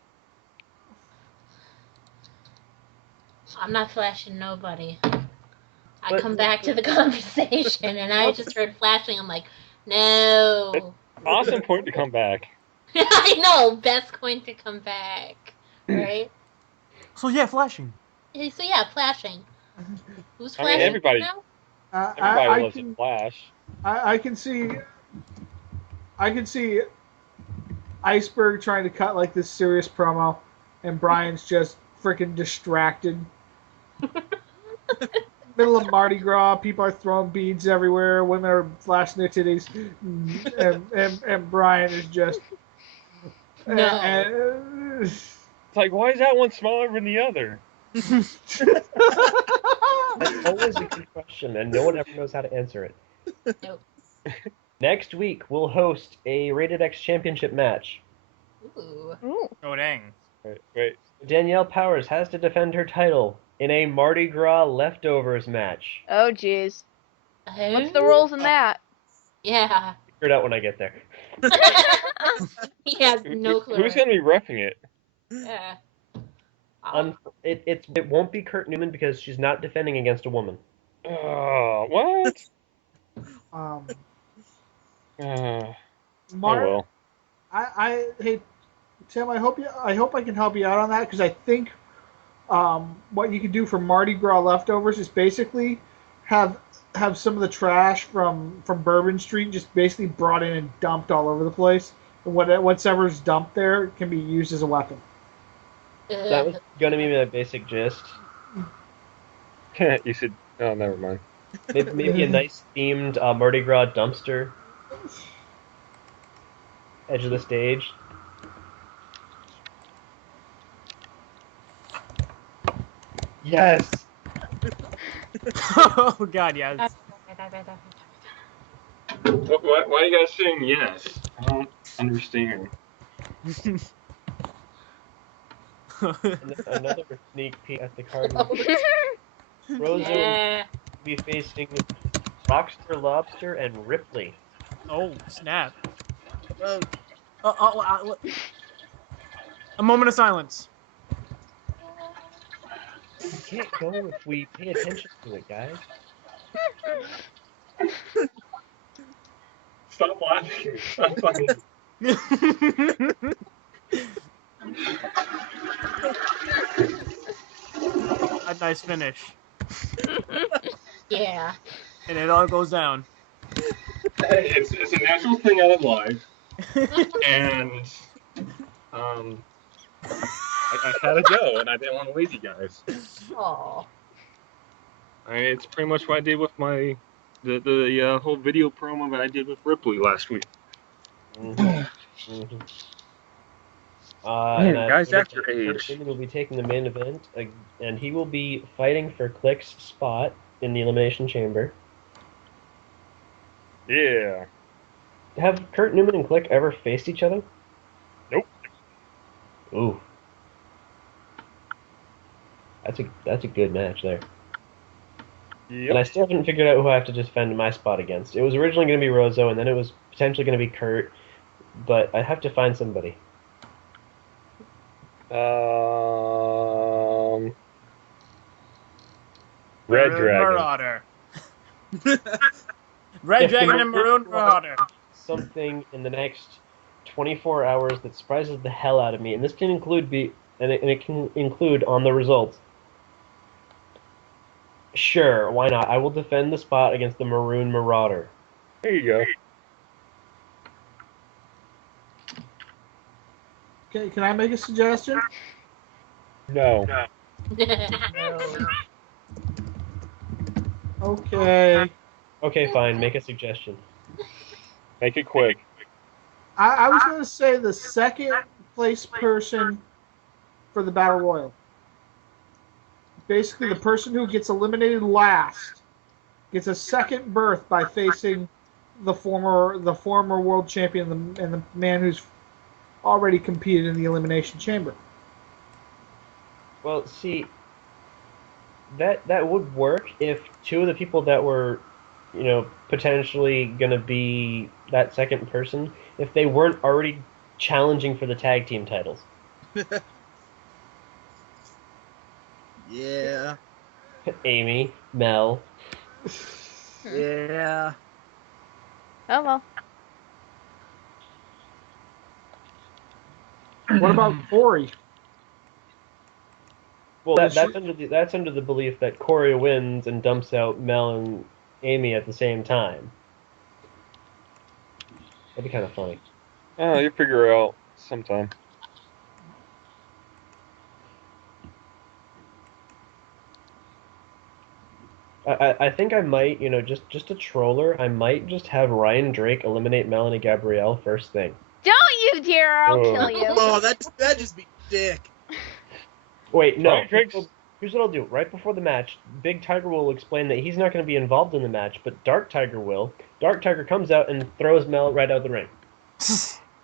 I'm not flashing nobody. I come back to the conversation, and I just heard flashing. I'm like, no. awesome point to come back. I know, best point to come back, right? So yeah, flashing. So yeah, flashing. Who's flashing I mean, everybody now? Everybody loves to flash. I can see Iceberg trying to cut like this serious promo, and Brian's just freaking distracted. Middle of Mardi Gras, people are throwing beads everywhere, women are flashing their titties, and Brian is just No. It's like, why is that one smaller than the other? That's always a good question, and no one ever knows how to answer it. Nope. Next week, we'll host a Rated X Championship match. Ooh. Oh dang. Wait. Danielle Powers has to defend her title in a Mardi Gras leftovers match. Oh jeez. What's the rules in that? Yeah. Figure it out when I get there. He has no clue. Who's going to be roughing it? Yeah. It won't be Kurt Newman because she's not defending against a woman. Oh, what? Mark, well. hey Tim, I hope I can help you out on that, because I think what you can do for Mardi Gras leftovers is basically have some of the trash from Bourbon Street just basically brought in and dumped all over the place, and whatever's dumped there can be used as a weapon. That was going to be my basic gist. You said, oh, never mind. Maybe a nice themed Mardi Gras dumpster. Edge of the stage. Yes! Oh god, yes. Why are you guys saying yes? I don't understand. Another sneak peek at the card. Rosa will be facing Rockstar Lobster and Ripley. Oh, snap. A moment of silence. We can't go if we pay attention to it, guys. Stop laughing. Stop laughing. A nice finish. Yeah. And it all goes down. Hey, it's a natural thing out of life. And I had to go, and I didn't want to leave you guys. Aw. It's pretty much what I did with the whole video promo that I did with Ripley last week. Guys, that's your age. He will be taking the main event, and he will be fighting for Click's spot in the Elimination Chamber. Yeah. Have Kurt Newman and Click ever faced each other? Nope. Ooh. That's a good match there. Yep. And I still haven't figured out who I have to defend my spot against. It was originally going to be Rozo, and then it was potentially going to be Kurt, but I have to find somebody. Red Dragon. Marauder. Red Dragon and Maroon Marauder. Something in the next 24 hours that surprises the hell out of me, and this can include it can include on the results. Sure, why not? I will defend the spot against the Maroon Marauder. There you go. Okay, can I make a suggestion? No. No. Okay. Okay, fine. Make a suggestion. Make it quick. I was going to say the second place person for the Battle Royal. Basically, the person who gets eliminated last gets a second berth by facing the former world champion and the man who's already competed in the elimination chamber. Well, see, that would work if two of the people that were, potentially gonna be that second person, if they weren't already challenging for the tag team titles. Yeah. Amy, Mel. Yeah. Oh well. What about Corey? Well, that's under the belief that Corey wins and dumps out Mel and Amy at the same time. That'd be kind of funny. Oh, you figure it out sometime. I think I might, just a troller, I might just have Ryan Drake eliminate Melanie Gabrielle first thing. Don't you dare! I'll kill you. Oh, that just be dick. Wait, no. Ryan Drake's... Here's what I'll do. Right before the match, Big Tiger will explain that he's not going to be involved in the match, but Dark Tiger will. Dark Tiger comes out and throws Mel right out of the ring.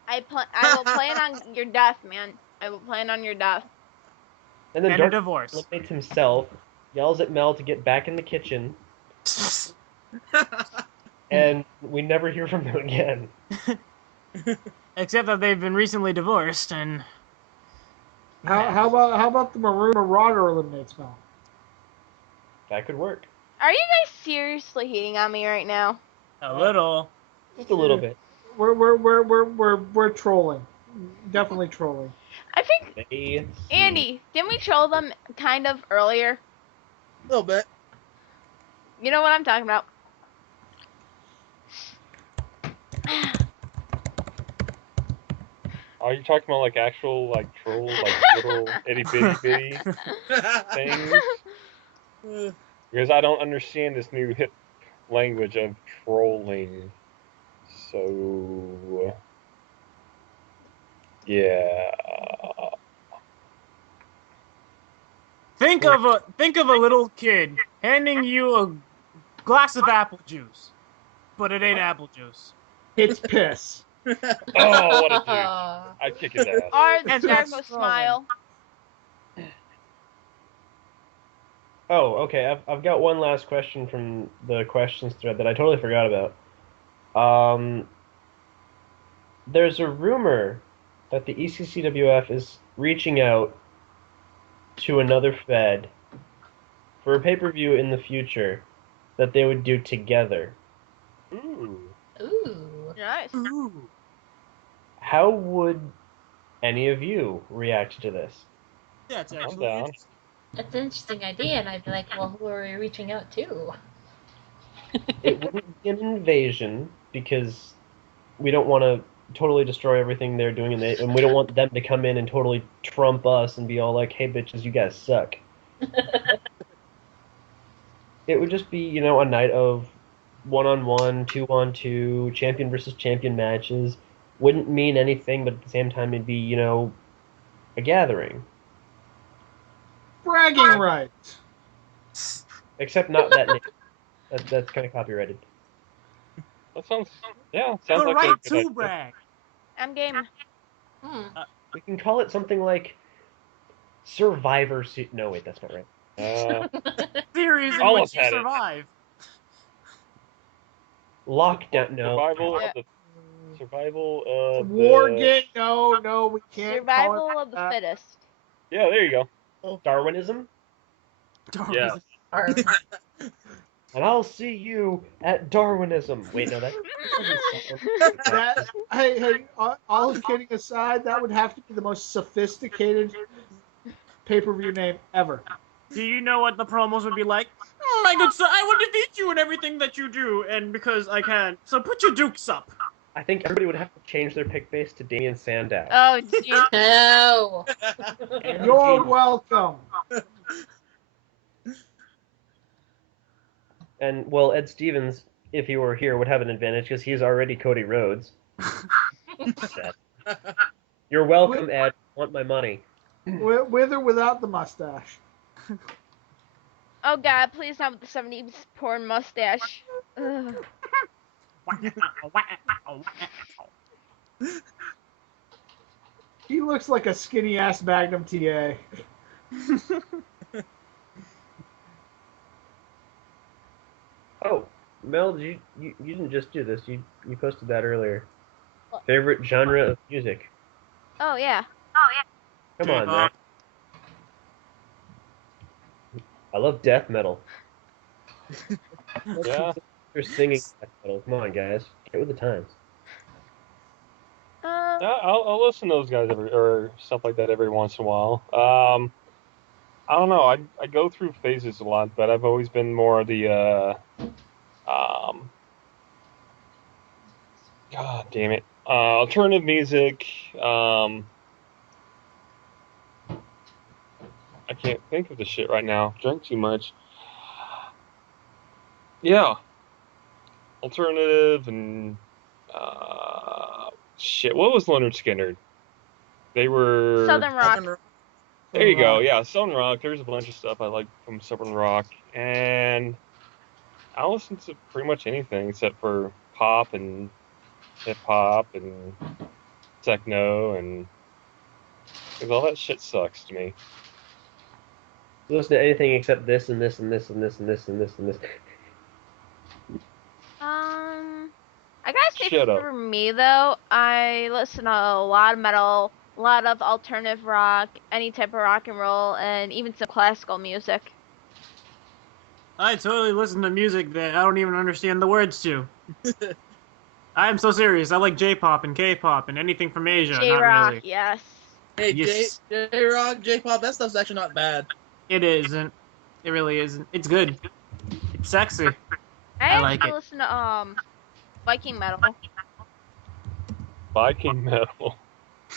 I will plan on your death, man. I will plan on your death. And then And a Dark divorce. eliminates himself, yells at Mel to get back in the kitchen, and we never hear from him again. Except that they've been recently divorced, and How about the Maroon Marauder eliminates Mel? That could work. Are you guys seriously hating on me right now? a little. Just a little bit. We're trolling. Definitely trolling. I think Andy, didn't we troll them kind of earlier? A little bit. You know what I'm talking about. Are you talking about like actual like troll, like little itty bitty things? Because I don't understand this new hip language of trolling. So yeah. Think of a little kid handing you a glass of apple juice, but it ain't apple juice. It's piss. Oh, what a dude! I'd kick his ass. Or the And that's Darko trolling. smile. Oh, okay. I've got one last question from the questions thread that I totally forgot about. There's a rumor that the ECCWF is reaching out to another Fed for a pay-per-view in the future that they would do together. Ooh. Ooh. Nice. Ooh. How would any of you react to this? That's I'm actually down. interesting. That's an interesting idea, and I'd be like, well, who are we reaching out to? It wouldn't be an invasion because we don't want to totally destroy everything they're doing, and we don't want them to come in and totally trump us and be all like, "Hey, bitches, you guys suck." It would just be, a night of 1-on-1, 2-on-2, champion versus champion matches. Wouldn't mean anything, but at the same time, it'd be, a gathering. Bragging rights. Except not that name. That's kind of copyrighted. That sounds The like right a good to idea. brag. I'm game. We can call it something like Survivor Suit. No, wait, that's not right. Theories in Almost which you had it. survive. Lockdown. No. Survival of War the... game. No, we can't. Survival call it of the that. fittest. Yeah, there you go. Darwinism. Yeah. And I'll see you at Darwinism. Wait, no, that. Hey, all kidding aside, that would have to be the most sophisticated pay-per-view name ever. Do you know what the promos would be like? My good sir, I will defeat you in everything that you do, and because I can. So put your dukes up. I think everybody would have to change their pick base to Damien Sandow. Oh, jeez. No. You're welcome. And, well, Ed Stevens, if he were here, would have an advantage because he's already Cody Rhodes. You're welcome, Ed. I want my money. With or without the mustache. Oh God, please not with the 70s porn mustache. Ugh. He looks like a skinny ass Magnum TA. Oh, Mel, you didn't just do this. You posted that earlier. What? Favorite genre of music? Oh yeah. Come on, man. I love death metal. Yeah. You're singing death metal. Come on, guys. Get with the times. I'll listen to those guys or stuff like that every once in a while. I don't know. I go through phases a lot, but I've always been more of the God damn it, alternative music. I can't think of the shit right now. Drank too much. Yeah, alternative and shit. What was Leonard Skinner? They were Southern rock. There you go. Yeah, Southern rock. There's a bunch of stuff I like from Southern rock, and I listen to pretty much anything except for pop and hip hop and techno, and because all that shit sucks to me. You listen to anything except this and this and this and this and this and this and this. I gotta say for me though, I listen to a lot of metal, a lot of alternative rock, any type of rock and roll, and even some classical music. I totally listen to music that I don't even understand the words to. I'm so serious. I like J-pop and K-pop and anything from Asia. J-rock, not really. yes. Hey, Yes. J-rock, J-pop, that stuff's actually not bad. It isn't. It really isn't. It's good. It's sexy. I like actually it. listen to Viking metal. Viking metal.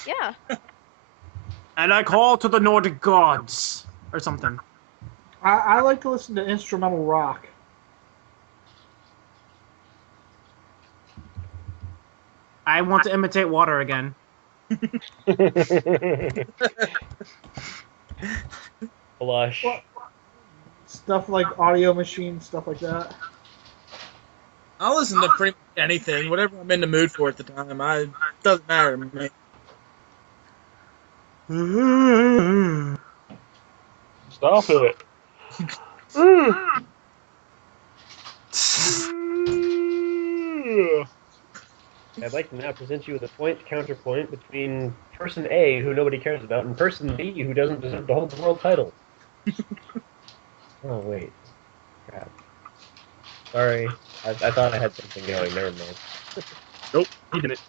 Yeah. And I call to the Nordic gods. Or something. I like to listen to instrumental rock. I want to imitate water again. Blush. Stuff like Audio Machine, stuff like that. I'll listen to pretty much anything, whatever I'm in the mood for at the time. It doesn't matter to me. Stop it. I'd like to now present you with a point-counterpoint between person A, who nobody cares about, and person B, who doesn't deserve to hold the world title. Oh, wait. Crap. Sorry. I thought I had something going. Never mind. Nope, he didn't.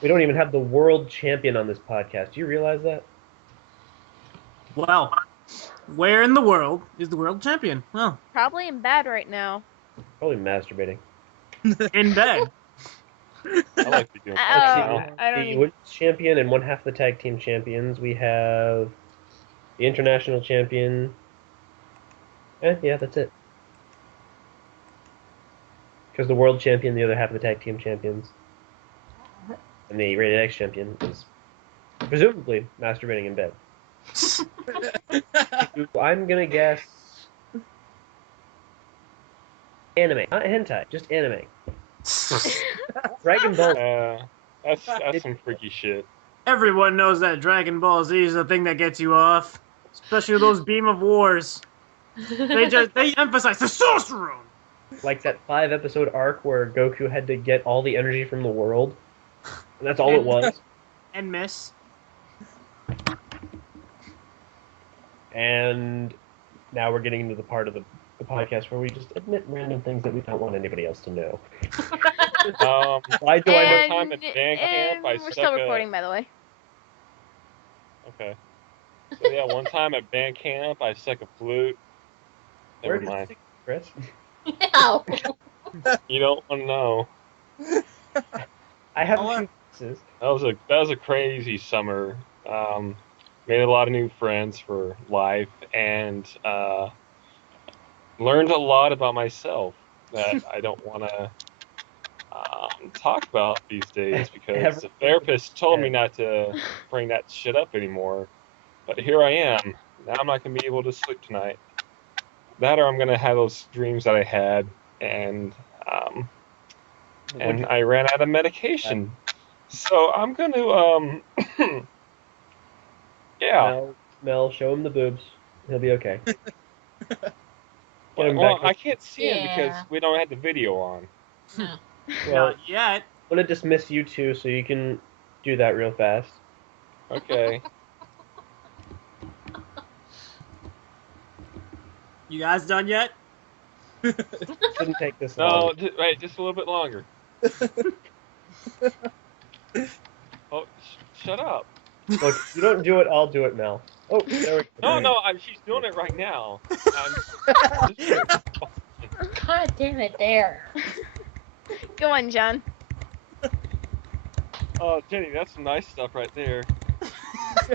We don't even have the world champion on this podcast. Do you realize that? Well, where in the world is the world champion? Well, Probably in bed right now. Probably masturbating. in bed. I like to do I don't The even... women's champion and one half the tag team champions. We have the international champion. Yeah, that's it. Because the world champion, the other half of the tag team champions, and the Rated X champion is presumably masturbating in bed. I'm gonna guess anime, not hentai, just anime. Dragon Ball. That's some freaky shit. Everyone knows that Dragon Ball Z is the thing that gets you off. Especially those Beam of Wars. They emphasize testosterone. Like that 5-episode arc where Goku had to get all the energy from the world. And that's all it was. And miss. And now we're getting into the part of the podcast where we just admit random things that we don't want anybody else to know. Why do I know time at band camp? We're still recording, by the way. Okay. So yeah, one time at band camp, I stuck a flute. Never mind. Chris? No. You don't want to know. I have a few pieces. That was a crazy summer. Made a lot of new friends for life, and learned a lot about myself. that I don't want to talk about these days because the therapist told me not to bring that shit up anymore. But here I am. Now I'm not going to be able to sleep tonight. That or I'm going to have those dreams that I had, and I ran out of medication. So I'm going to, yeah. Mel, show him the boobs. He'll be okay. Well, I can't see him because we don't have the video on. No. Well, not yet. I'm going to dismiss you two so you can do that real fast. Okay. You guys done yet? Shouldn't take this long. No, wait, just a little bit longer. Oh, shut up. Look, if you don't do it, I'll do it, Mel. Oh, there we go. No, she's doing it right now. God damn it, there. Go on, John. Oh, Jenny, that's some nice stuff right there.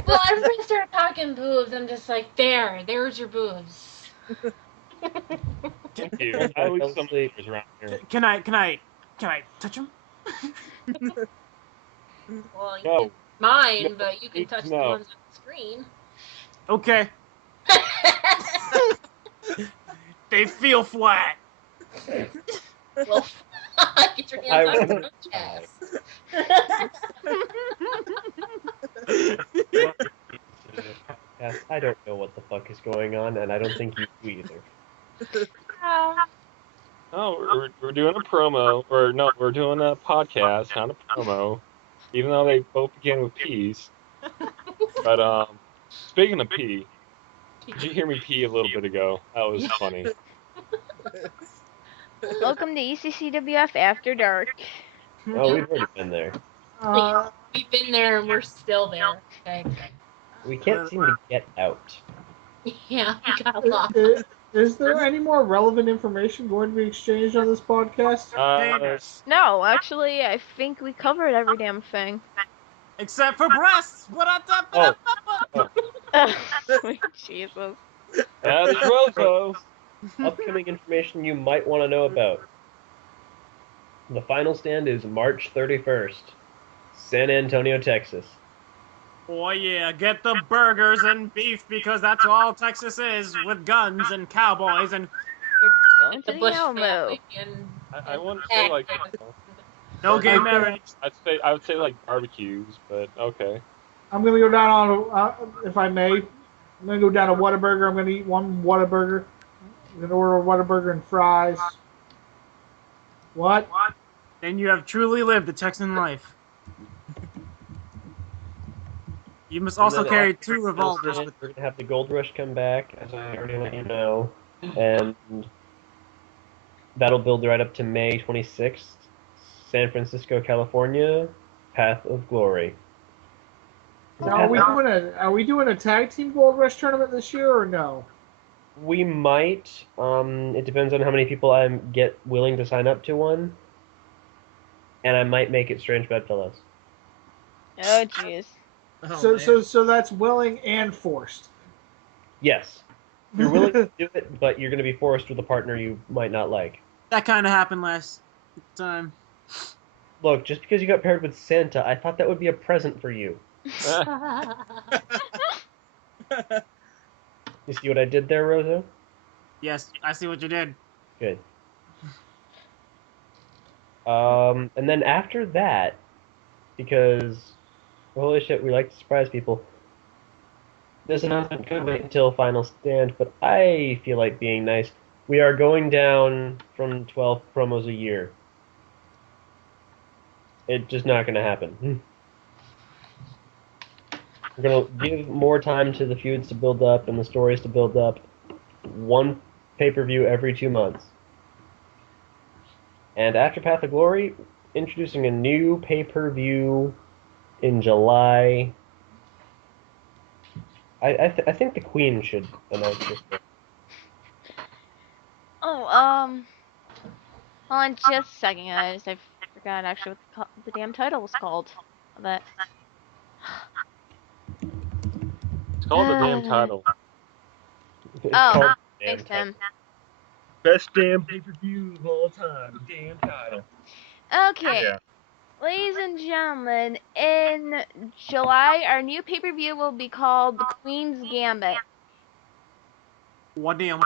Well, everybody started talking boobs. I'm just like, there's your boobs. Thank you. I leave some papers around here. Can I touch him? Well, you No. can mine, but you can touch the No. ones on the screen. Okay. They feel flat. Well, get your hands off your chest. Yes, I don't know what the fuck is going on, and I don't think you do either. Oh, we're doing a promo, or no, we're doing a podcast, not a promo, even though they both begin with P's. But speaking of P, did you hear me pee a little bit ago? That was funny. Welcome to ECCWF After Dark. Oh, we've already been there. We've been there and we're still there. Okay. We can't seem to get out. Yeah, we got lost. Is there any more relevant information going to be exchanged on this podcast? No, actually, I think we covered every damn thing. Except for breasts. What up? Sweet Jesus. That is Rozo. Upcoming information you might want to know about. The final stand is March 31st, San Antonio, Texas. Oh yeah, get the burgers and beef because that's all Texas is, with guns and cowboys and Going to the Alamo. I wouldn't say like no gay marriage. I would say like barbecues, but okay. I'm gonna go down on, if I may, I'm gonna go down to Whataburger. I'm gonna eat one Whataburger. I'm gonna order a Whataburger and fries. What? Then you have truly lived the Texan life. You must also carry 2 revolvers. We're going to have the Gold Rush come back, as I already let you know, and that'll build right up to May 26th, San Francisco, California, Path of Glory. Now, are we doing a tag team Gold Rush tournament this year or no? We might. It depends on how many people I get willing to sign up to one, and I might make it Strange Bedfellows. Oh, jeez. So that's willing and forced. Yes. You're willing to do it, but you're going to be forced with a partner you might not like. That kind of happened last time. Look, just because you got paired with Santa, I thought that would be a present for you. You see what I did there, Rosa? Yes, I see what you did. Good. And then after that, because holy shit, we like to surprise people. This announcement could wait until final stand, but I feel like being nice. We are going down from 12 promos a year. It's just not going to happen. We're going to give more time to the feuds to build up and the stories to build up. One pay-per-view every 2 months. And after Path of Glory, introducing a new pay-per-view in July. I think the Queen should announce this. Oh, hold on just a second, guys. I forgot actually what the damn title was called. That. It's called the damn title. Oh, thanks, Tim. Best damn pay-per-view of all time. Damn title. Okay. Yeah. Ladies and gentlemen, in July, our new pay-per-view will be called The Queen's Gambit. What damn?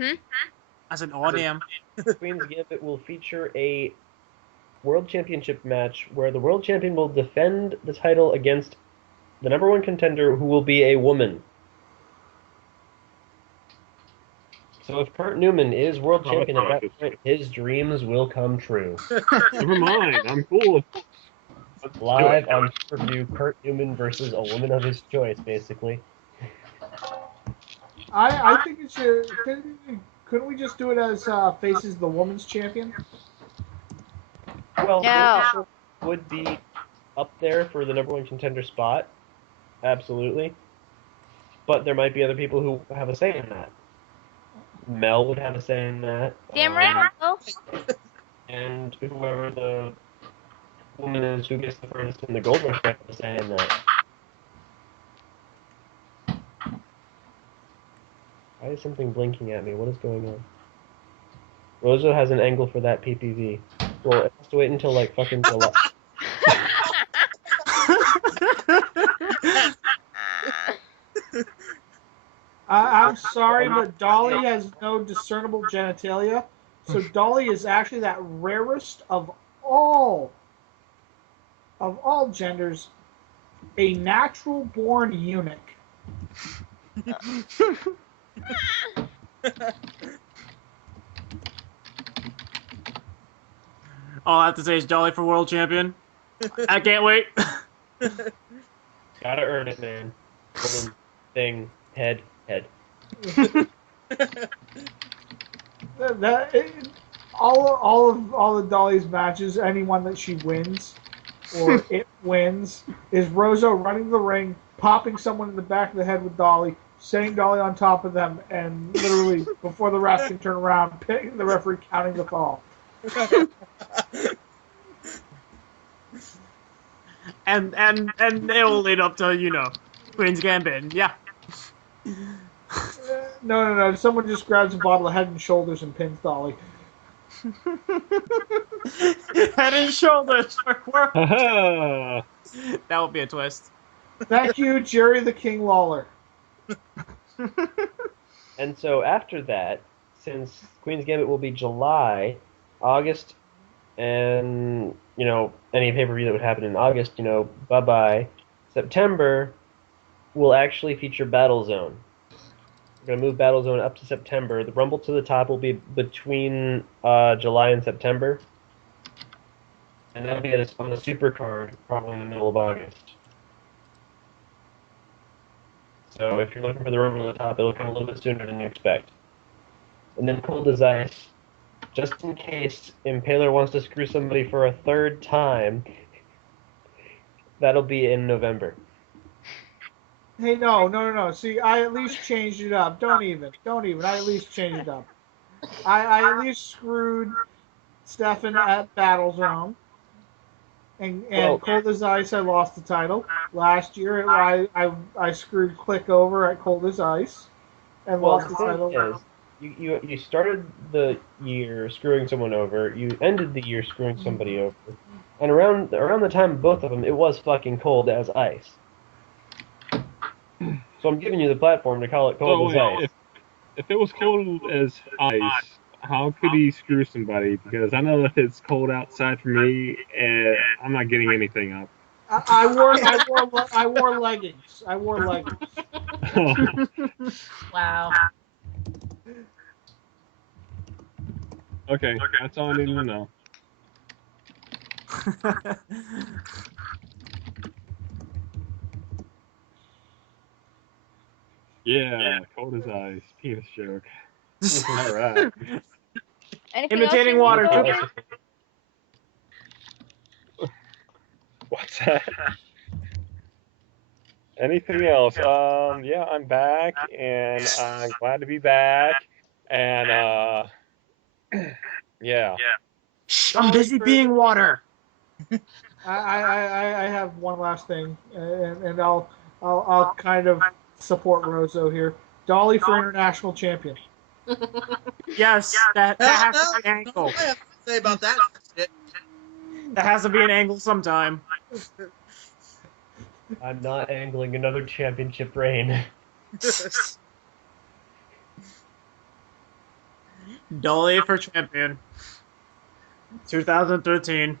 I said, oh damn. Queen's Gambit will feature a World Championship match where the World Champion will defend the title against the number one contender, who will be a woman. So if Kurt Newman is World Champion at that point, his dreams will come true. Never mind, I'm cool. Live on pay-per-view, Kurt Newman versus a woman of his choice, basically. I think it should. Couldn't we just do it as faces the woman's champion? Well, no. Would be up there for the number one contender spot, absolutely. But there might be other people who have a say in that. Mel would have a say in that. Damn right, Mel. And whoever the woman is who gets the furthest in the gold rush have a say in that. Why is something blinking at me? What is going on? Rosa has an angle for that PPV. Well, it has to wait until like fucking July. I'm sorry, but Dolly has no discernible genitalia. So Dolly is actually that rarest of all genders, a natural-born eunuch. All I have to say is Dolly for world champion. I can't wait. Gotta earn it, man. Woman, thing, head. All of Dolly's matches, anyone that she wins or it wins, is Rosa running the ring, popping someone in the back of the head with Dolly, setting Dolly on top of them, and literally before the ref can turn around, the referee counting the fall. and it'll lead up to Queen's Gambit. Yeah. No. Someone just grabs a bottle of Head and Shoulders and pins Dolly. Head and Shoulders. That would be a twist. Thank you, Jerry the King Lawler. And so after that, since Queen's Gambit will be July, August, and any pay-per-view that would happen in August, bye-bye. September will actually feature Battle Zone. We're going to move Battle Zone up to September. The Rumble to the Top will be between July and September. And that'll be on the Super card, probably in the middle of August. So if you're looking for the Rumble to the Top, it'll come a little bit sooner than you expect. And then Cold as Ice, just in case Impaler wants to screw somebody for a third time, that'll be in November. Hey, no. See, I at least changed it up. Don't even. I at least changed it up. I at least screwed Stefan at Battle Zone. And Cold as Ice, I lost the title. Last year, I screwed Click over at Cold as Ice and lost the title. You started the year screwing someone over. You ended the year screwing somebody over. And around the time of both of them, it was fucking Cold as Ice. So I'm giving you the platform to call it Cold as Ice. If it was Cold as Ice, how could he screw somebody? Because I know if it's cold outside for me, I'm not getting anything up. I wore leggings. Wow. Okay, that's all I need to know. Yeah, Cold as Ice, penis joke. All right. Imitating water. What's that? Anything else? Yeah, I'm back, and I'm glad to be back, and yeah. I'm busy being water. I have one last thing, and I'll kind of support Rozo here. Dolly for international champion. Yes, that has to be an angle. I have to say about that shit. That has to be an angle sometime. I'm not angling another championship reign. Dolly for champion. 2013.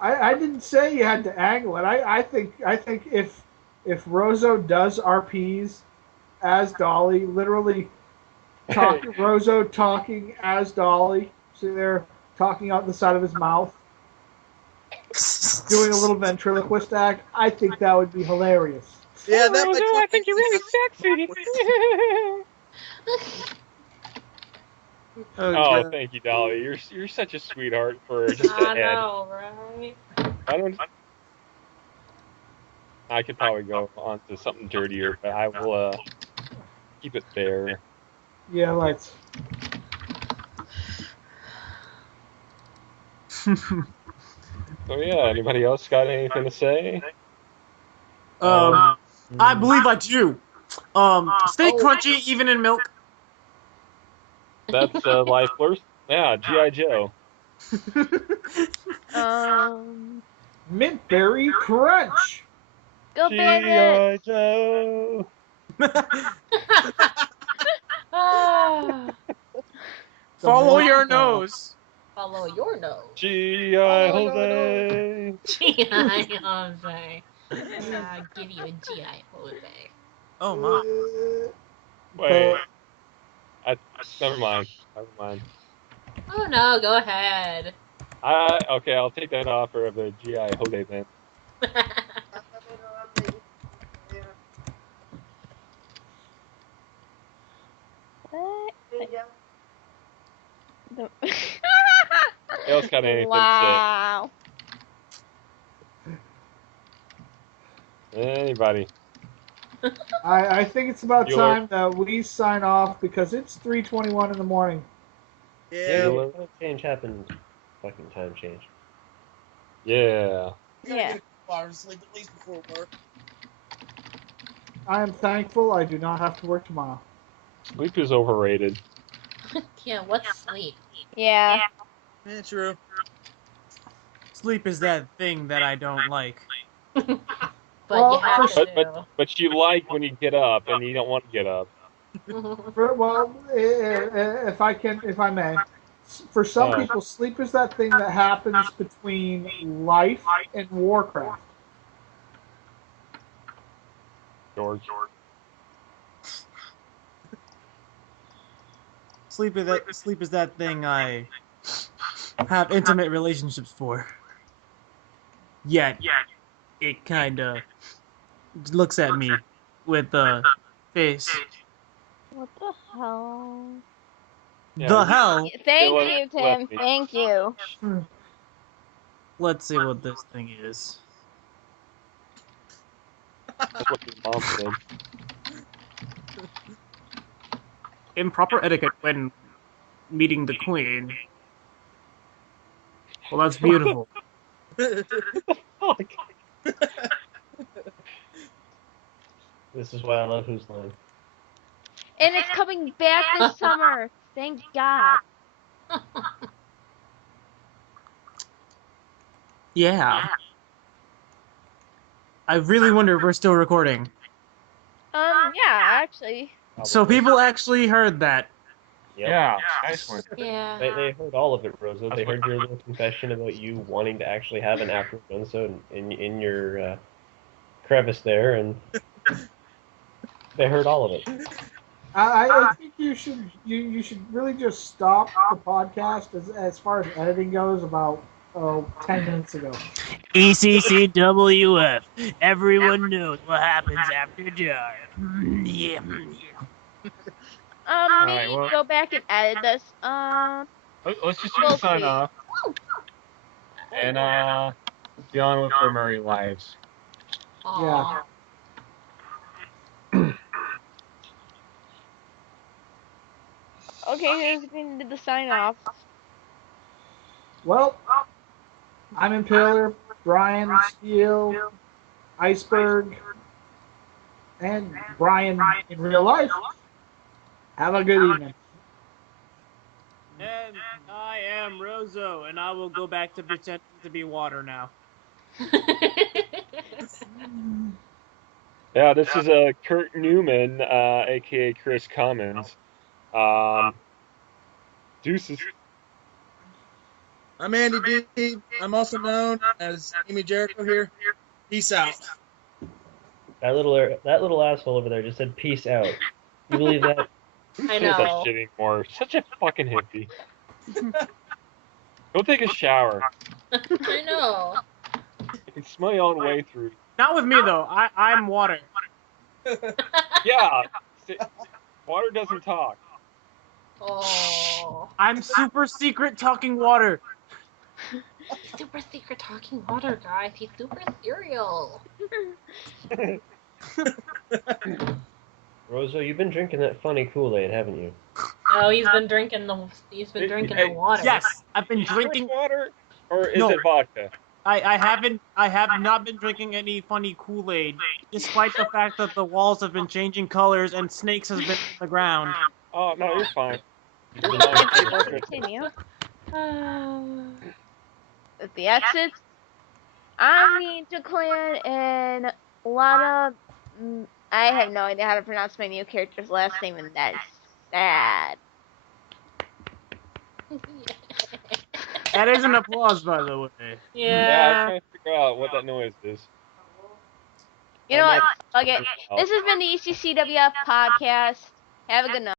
I didn't say you had to angle it. I think if Rozo does RPs as Dolly, literally Rozo talking as Dolly, sitting there talking out the side of his mouth, doing a little ventriloquist act, I think that would be hilarious. Yeah, that Rozo, I think you're really sexy. Oh, thank you, Dolly. You're such a sweetheart for just a head. I know, right? I could probably go on to something dirtier, but I will keep it there. Yeah, let's. So yeah, anybody else got anything to say? I believe I do. Stay crunchy even in milk. That's life first. Yeah, G.I. Joe. Mint berry crunch. Go Bandit! G.I. Joe. Follow your nose. Follow your nose. G.I. Jose. G.I. Jose. Give you a G.I. Jose. Oh my. Wait. Never mind. Oh no, go ahead. Okay, I'll take that offer of the G.I. Jose then. Else got anything Wow. to say? Anybody? I think it's about Bueller. time that we sign off because it's 3:21 in the morning. Yeah. What change happened? Fucking time change. Yeah. You gotta get a couple hours of sleep at least before work. I am thankful I do not have to work tomorrow. Sleep is overrated. Yeah, what's sleep? Yeah. Yeah, true. Sleep is that thing that I don't like. But Well, you have to. But you like when you get up and you don't want to get up. Well, if I may, for some people, sleep is that thing that happens between life and Warcraft. George. Sleep is that thing I have intimate relationships for. Yet it kinda looks at me with a face. What the hell? Yeah, The hell? Thank you, Tim. Thank you. Let's see what this thing is. That's what your mom said. Improper etiquette when meeting the queen. Well, that's beautiful. Fuck. This is why I love Who's Line. And it's coming back this summer. Thank God. Yeah. I really wonder if we're still recording. Yeah, actually. So people actually heard that. Yep. Yeah, nice one. Yeah. They heard all of it, Rosa. They heard your little confession about you wanting to actually have an after episode in your crevice there, and they heard all of it. I think you should really just stop the podcast as far as editing goes about 10 minutes ago. ECCWF. Everyone knows what happens after dark. Yeah. Alright, well- Go back and edit this. Let's just do the sign off. And be on with our merry lives. Yeah. Okay, who's going to do the sign off? Well, I'm Impaler, Brian, Steele, Iceberg, and Brian in real life. Have a good evening. And I am Rozo, and I will go back to pretending to be water now. Yeah, this is Kurt Newman, aka Chris Cummins. Deuces. I'm Andy D. I'm also known as Amy Jericho here. Peace out. That little asshole over there just said peace out. You believe that? I Who says that know. shit anymore? Such a fucking hippie. Go take a shower. I know. I can smell you all the way through. Not with me though. I'm water. Yeah. Water doesn't talk. Oh. I'm super secret talking water. Super secret talking water, guys. He's super serial. Rozo, you've been drinking that funny Kool-Aid, haven't you? Oh, he's been drinking the Hey, water. Yes, I've been drinking water, or is No. it vodka? I have not been drinking any funny Kool-Aid, despite the fact that the walls have been changing colors and snakes has been on the ground. Oh no, you're fine. Continue. With the exits, I mean to clan and a lot of. I have no idea how to pronounce my new character's last name, and that's sad. That is an applause, by the way. Yeah, I'm trying to figure out what that noise is. You know what? Okay, this has been the ECCWF podcast. Have a good night.